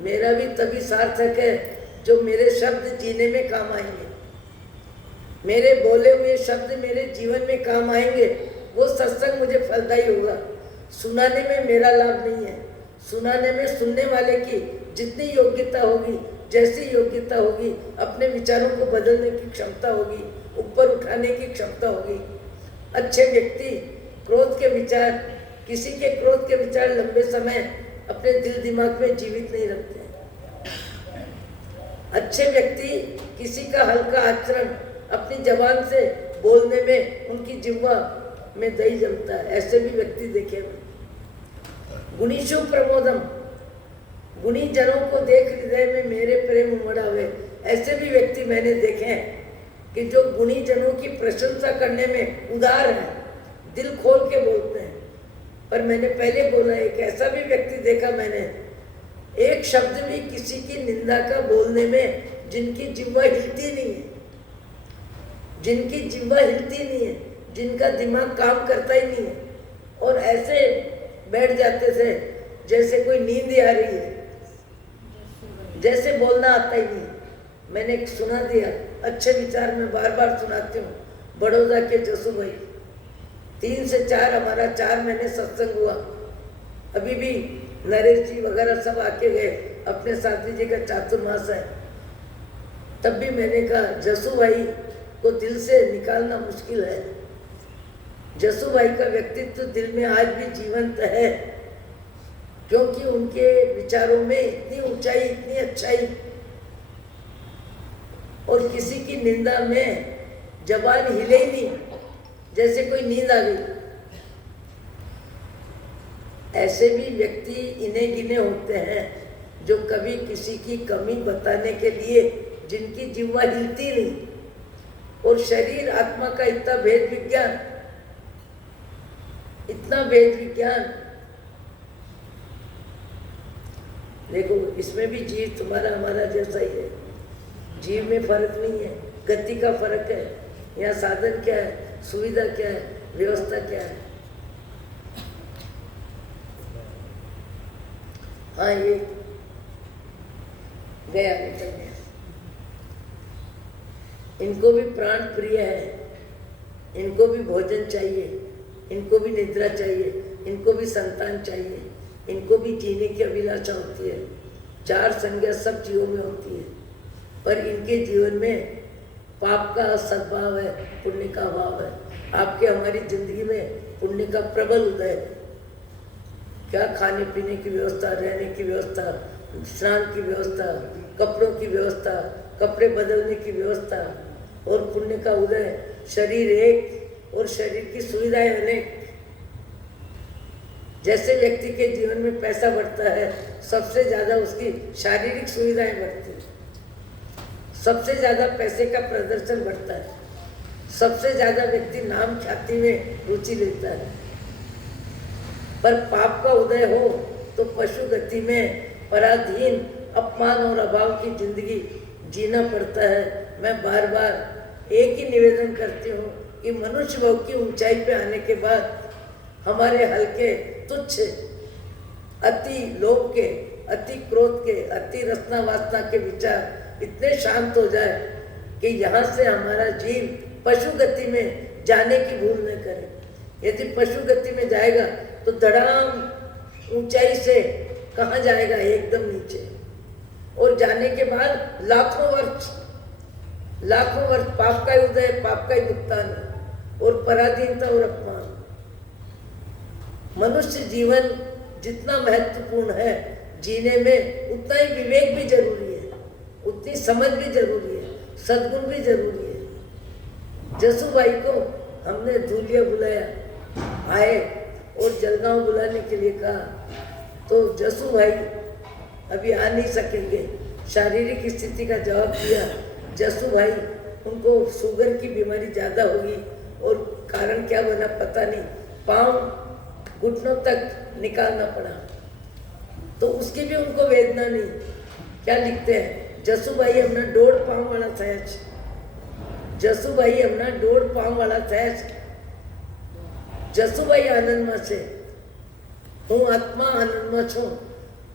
मेरा भी तभी सार्थक है जो मेरे शब्द जीने में काम आएंगे। मेरे बोले हुए शब्द मेरे जीवन में काम आएंगे, वो सत्संग मुझे फलदायी होगा। सुनाने में मेरा लाभ नहीं है, सुनाने में सुनने वाले की जितनी योग्यता होगी, जैसी योग्यता होगी, अपने विचारों को बदलने की क्षमता होगी, ऊपर उठाने की क्षमता होगी। अच्छे व्यक्ति क्रोध के विचार, किसी के क्रोध के विचार लंबे समय अपने दिल दिमाग में जीवित नहीं रखते। अच्छे व्यक्ति किसी का हल्का आचरण अपनी जबान से बोलने में उनकी जिह्वा में दही जमता है, ऐसे भी व्यक्ति देखे हैं। गुणीशु प्रमोदम, गुणी जनों को देख हृदय में मेरे प्रेम उमड़ा हुए, ऐसे भी व्यक्ति मैंने देखे हैं कि जो गुणी जनों की प्रशंसा करने में उदार हैं, दिल खोल के बोलते हैं। पर मैंने पहले बोला, एक ऐसा भी व्यक्ति देखा मैंने, एक शब्द भी किसी की निंदा का बोलने में जिनकी जिह्वा हिलती नहीं है, जिनकी जिह्वा हिलती नहीं है, जिनका दिमाग काम करता ही नहीं है, और ऐसे बैठ जाते थे जैसे कोई नींद ही आ रही है, जैसे बोलना आता ही नहीं। मैंने सुना दिया, अच्छे विचार में बार बार सुनाती हूँ। बड़ौदा के जसू भाई, 3 से 4 हमारा 4 महीने सत्संग हुआ। अभी भी नरेश जी वगैरह सब आके गए, अपने साथी जी का चातुर्मास है। तब भी मैंने कहा जसू भाई को दिल से निकालना मुश्किल है, जसूभाई का व्यक्तित्व दिल में आज भी जीवंत है, क्योंकि उनके विचारों में इतनी ऊंचाई, इतनी अच्छाई, और किसी की निंदा में जबान हिले ही नहीं, जैसे कोई नींद आ गई। ऐसे भी व्यक्ति इन्हें गिने होते हैं जो कभी किसी की कमी बताने के लिए जिनकी जिह्वा हिलती नहीं, और शरीर आत्मा का इतना भेद विज्ञान, इतना भेद विज्ञान। देखो, इसमें भी जीव तुम्हारा हमारा जैसा ही है, जीव में फर्क नहीं है, गति का फर्क है। यहाँ साधन क्या है, सुविधा क्या है, व्यवस्था क्या है। हाँ, ये गया, निकल गया। इनको भी प्राण प्रिय है, इनको भी भोजन चाहिए, इनको भी निद्रा चाहिए, इनको भी संतान चाहिए, इनको भी जीने की अभिलाषा होती है। चार संज्ञा सब जीवों में होती है, पर इनके जीवन में पाप का सद्भाव है, पुण्य का अभाव है। आपके हमारी जिंदगी में पुण्य का प्रबल उदय है। क्या खाने पीने की व्यवस्था, रहने की व्यवस्था, स्नान की व्यवस्था, कपड़ों की व्यवस्था, कपड़े बदलने की व्यवस्था, और पुण्य का उदय। शरीर एक और शरीर की सुविधाएं अनेक। जैसे व्यक्ति के जीवन में पैसा बढ़ता है, सबसे ज्यादा उसकी शारीरिक सुविधाएं बढ़ती है, सबसे ज्यादा पैसे का प्रदर्शन बढ़ता है, सबसे ज्यादा व्यक्ति नाम ख्याति में रुचि लेता है। पर पाप का उदय हो तो पशु गति में पराधीन, अपमान और अभाव की जिंदगी जीना पड़ता है। मैं बार बार एक ही निवेदन करती हूँ कि मनुष्य भाव की ऊंचाई पे आने के बाद हमारे हल्के, तुच्छ, अति लोभ के, अति क्रोध के, अति रसना वासना के विचार इतने शांत हो जाए कि यहाँ से हमारा जीव पशु गति में जाने की भूल न करे। यदि पशु गति में जाएगा तो धड़ाम ऊंचाई से कहाँ जाएगा, एकदम नीचे, और जाने के बाद लाखों वर्ष पाप का ही उदय, पाप का ही भुगतान है, और पराधीनता और अपमान। मनुष्य जीवन जितना महत्वपूर्ण है, जीने में उतना ही विवेक भी जरूरी है, उतनी समझ भी जरूरी है, सद्गुण भी जरूरी है। जसूभाई को हमने धूलिया बुलाया, आए और जलगांव बुलाने के लिए कहा, तो जसूभाई अभी आ नहीं सकेंगे, शारीरिक स्थिति का जवाब दिया। जसूभाई, उनको शुगर की बीमारी ज़्यादा होगी, और कारण क्या बना पता नहीं, पाँव घुटनों तक निकालना पड़ा, तो उसकी भी उनको वेदना नहीं। क्या लिखते हैं, जसूभाई हमने 1.5 पाँव वाला सहज, जसूभाई हमने 1.5 पाँव वाला सहज। जसूभाई आनंदमा से, हूँ आत्मा आनंदमा छू।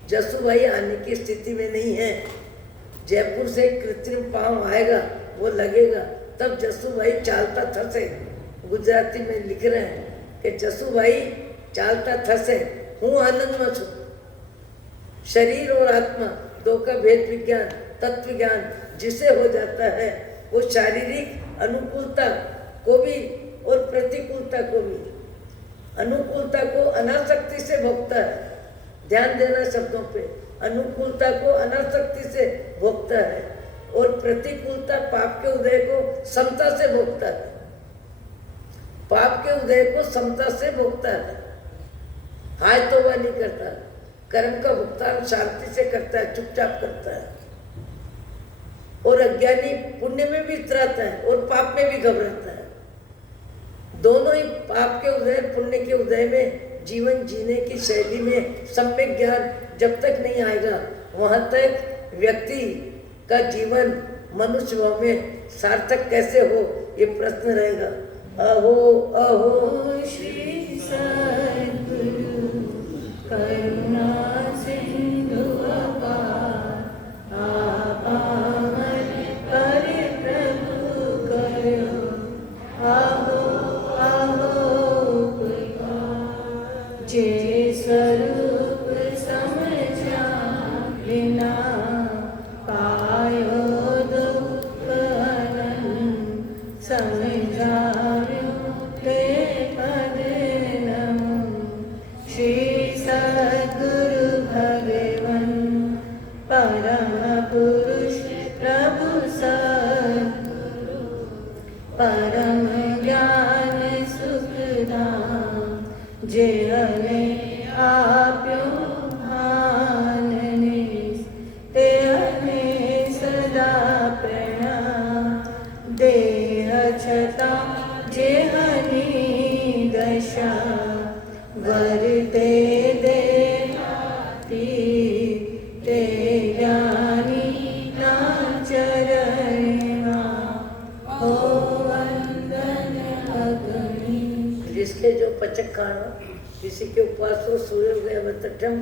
जसूभाई आने की स्थिति में नहीं है। जयपुर से कृत्रिम पाँव आएगा, वो लगेगा, तब जसूभाई चालता थसे। गुजराती में लिख रहे हैं कि जसूभाई चालता थसे, हूँ आनंदमा छू। शरीर और आत्मा दो का भेद विज्ञान, तत्व ज्ञान जिसे हो जाता है, वो शारीरिक अनुकूलता को भी और प्रतिकूलता को भी, अनुकूलता को अनासक्ति से भोगता है। ध्यान देना शब्दों पे, अनुकूलता को अनासक्ति से भोगता है, और प्रतिकूलता पाप के उदय को समता से भोगता है। पाप के उदय को समता से भोगता है, हाय तो वह नहीं करता। कर्म का भुगतान शांति से करता है, चुपचाप करता है। और अज्ञानी पुण्य में भी इतराता है और पाप में भी घबराता है। दोनों ही पाप के उदय, पुण्य के उदय में जीवन जीने की शैली में सम्यक ज्ञान जब तक नहीं आएगा, वहाँ तक व्यक्ति का जीवन मनुष्य भाव में सार्थक कैसे हो, ये प्रश्न रहेगा। अहो अहो श्री सद्गुरु करुणा सिंधु अपार, आपामन करे प्रभु करो, आहो आहो पुकार। जे स्वरूप समझा बिना पायो दुख अनंत, समझायो ते परम ज्ञान सुखधाम जे हमें आप्यो भानने ते हमें सदा प्रणाम देह छता जे हनी दशा वरते देहाती ते ज्ञानी ना चरणा हो वंदन अग्नि। जिसके जो पचक खानो, किसी के उपवास हो सूर्य उदय अवतठम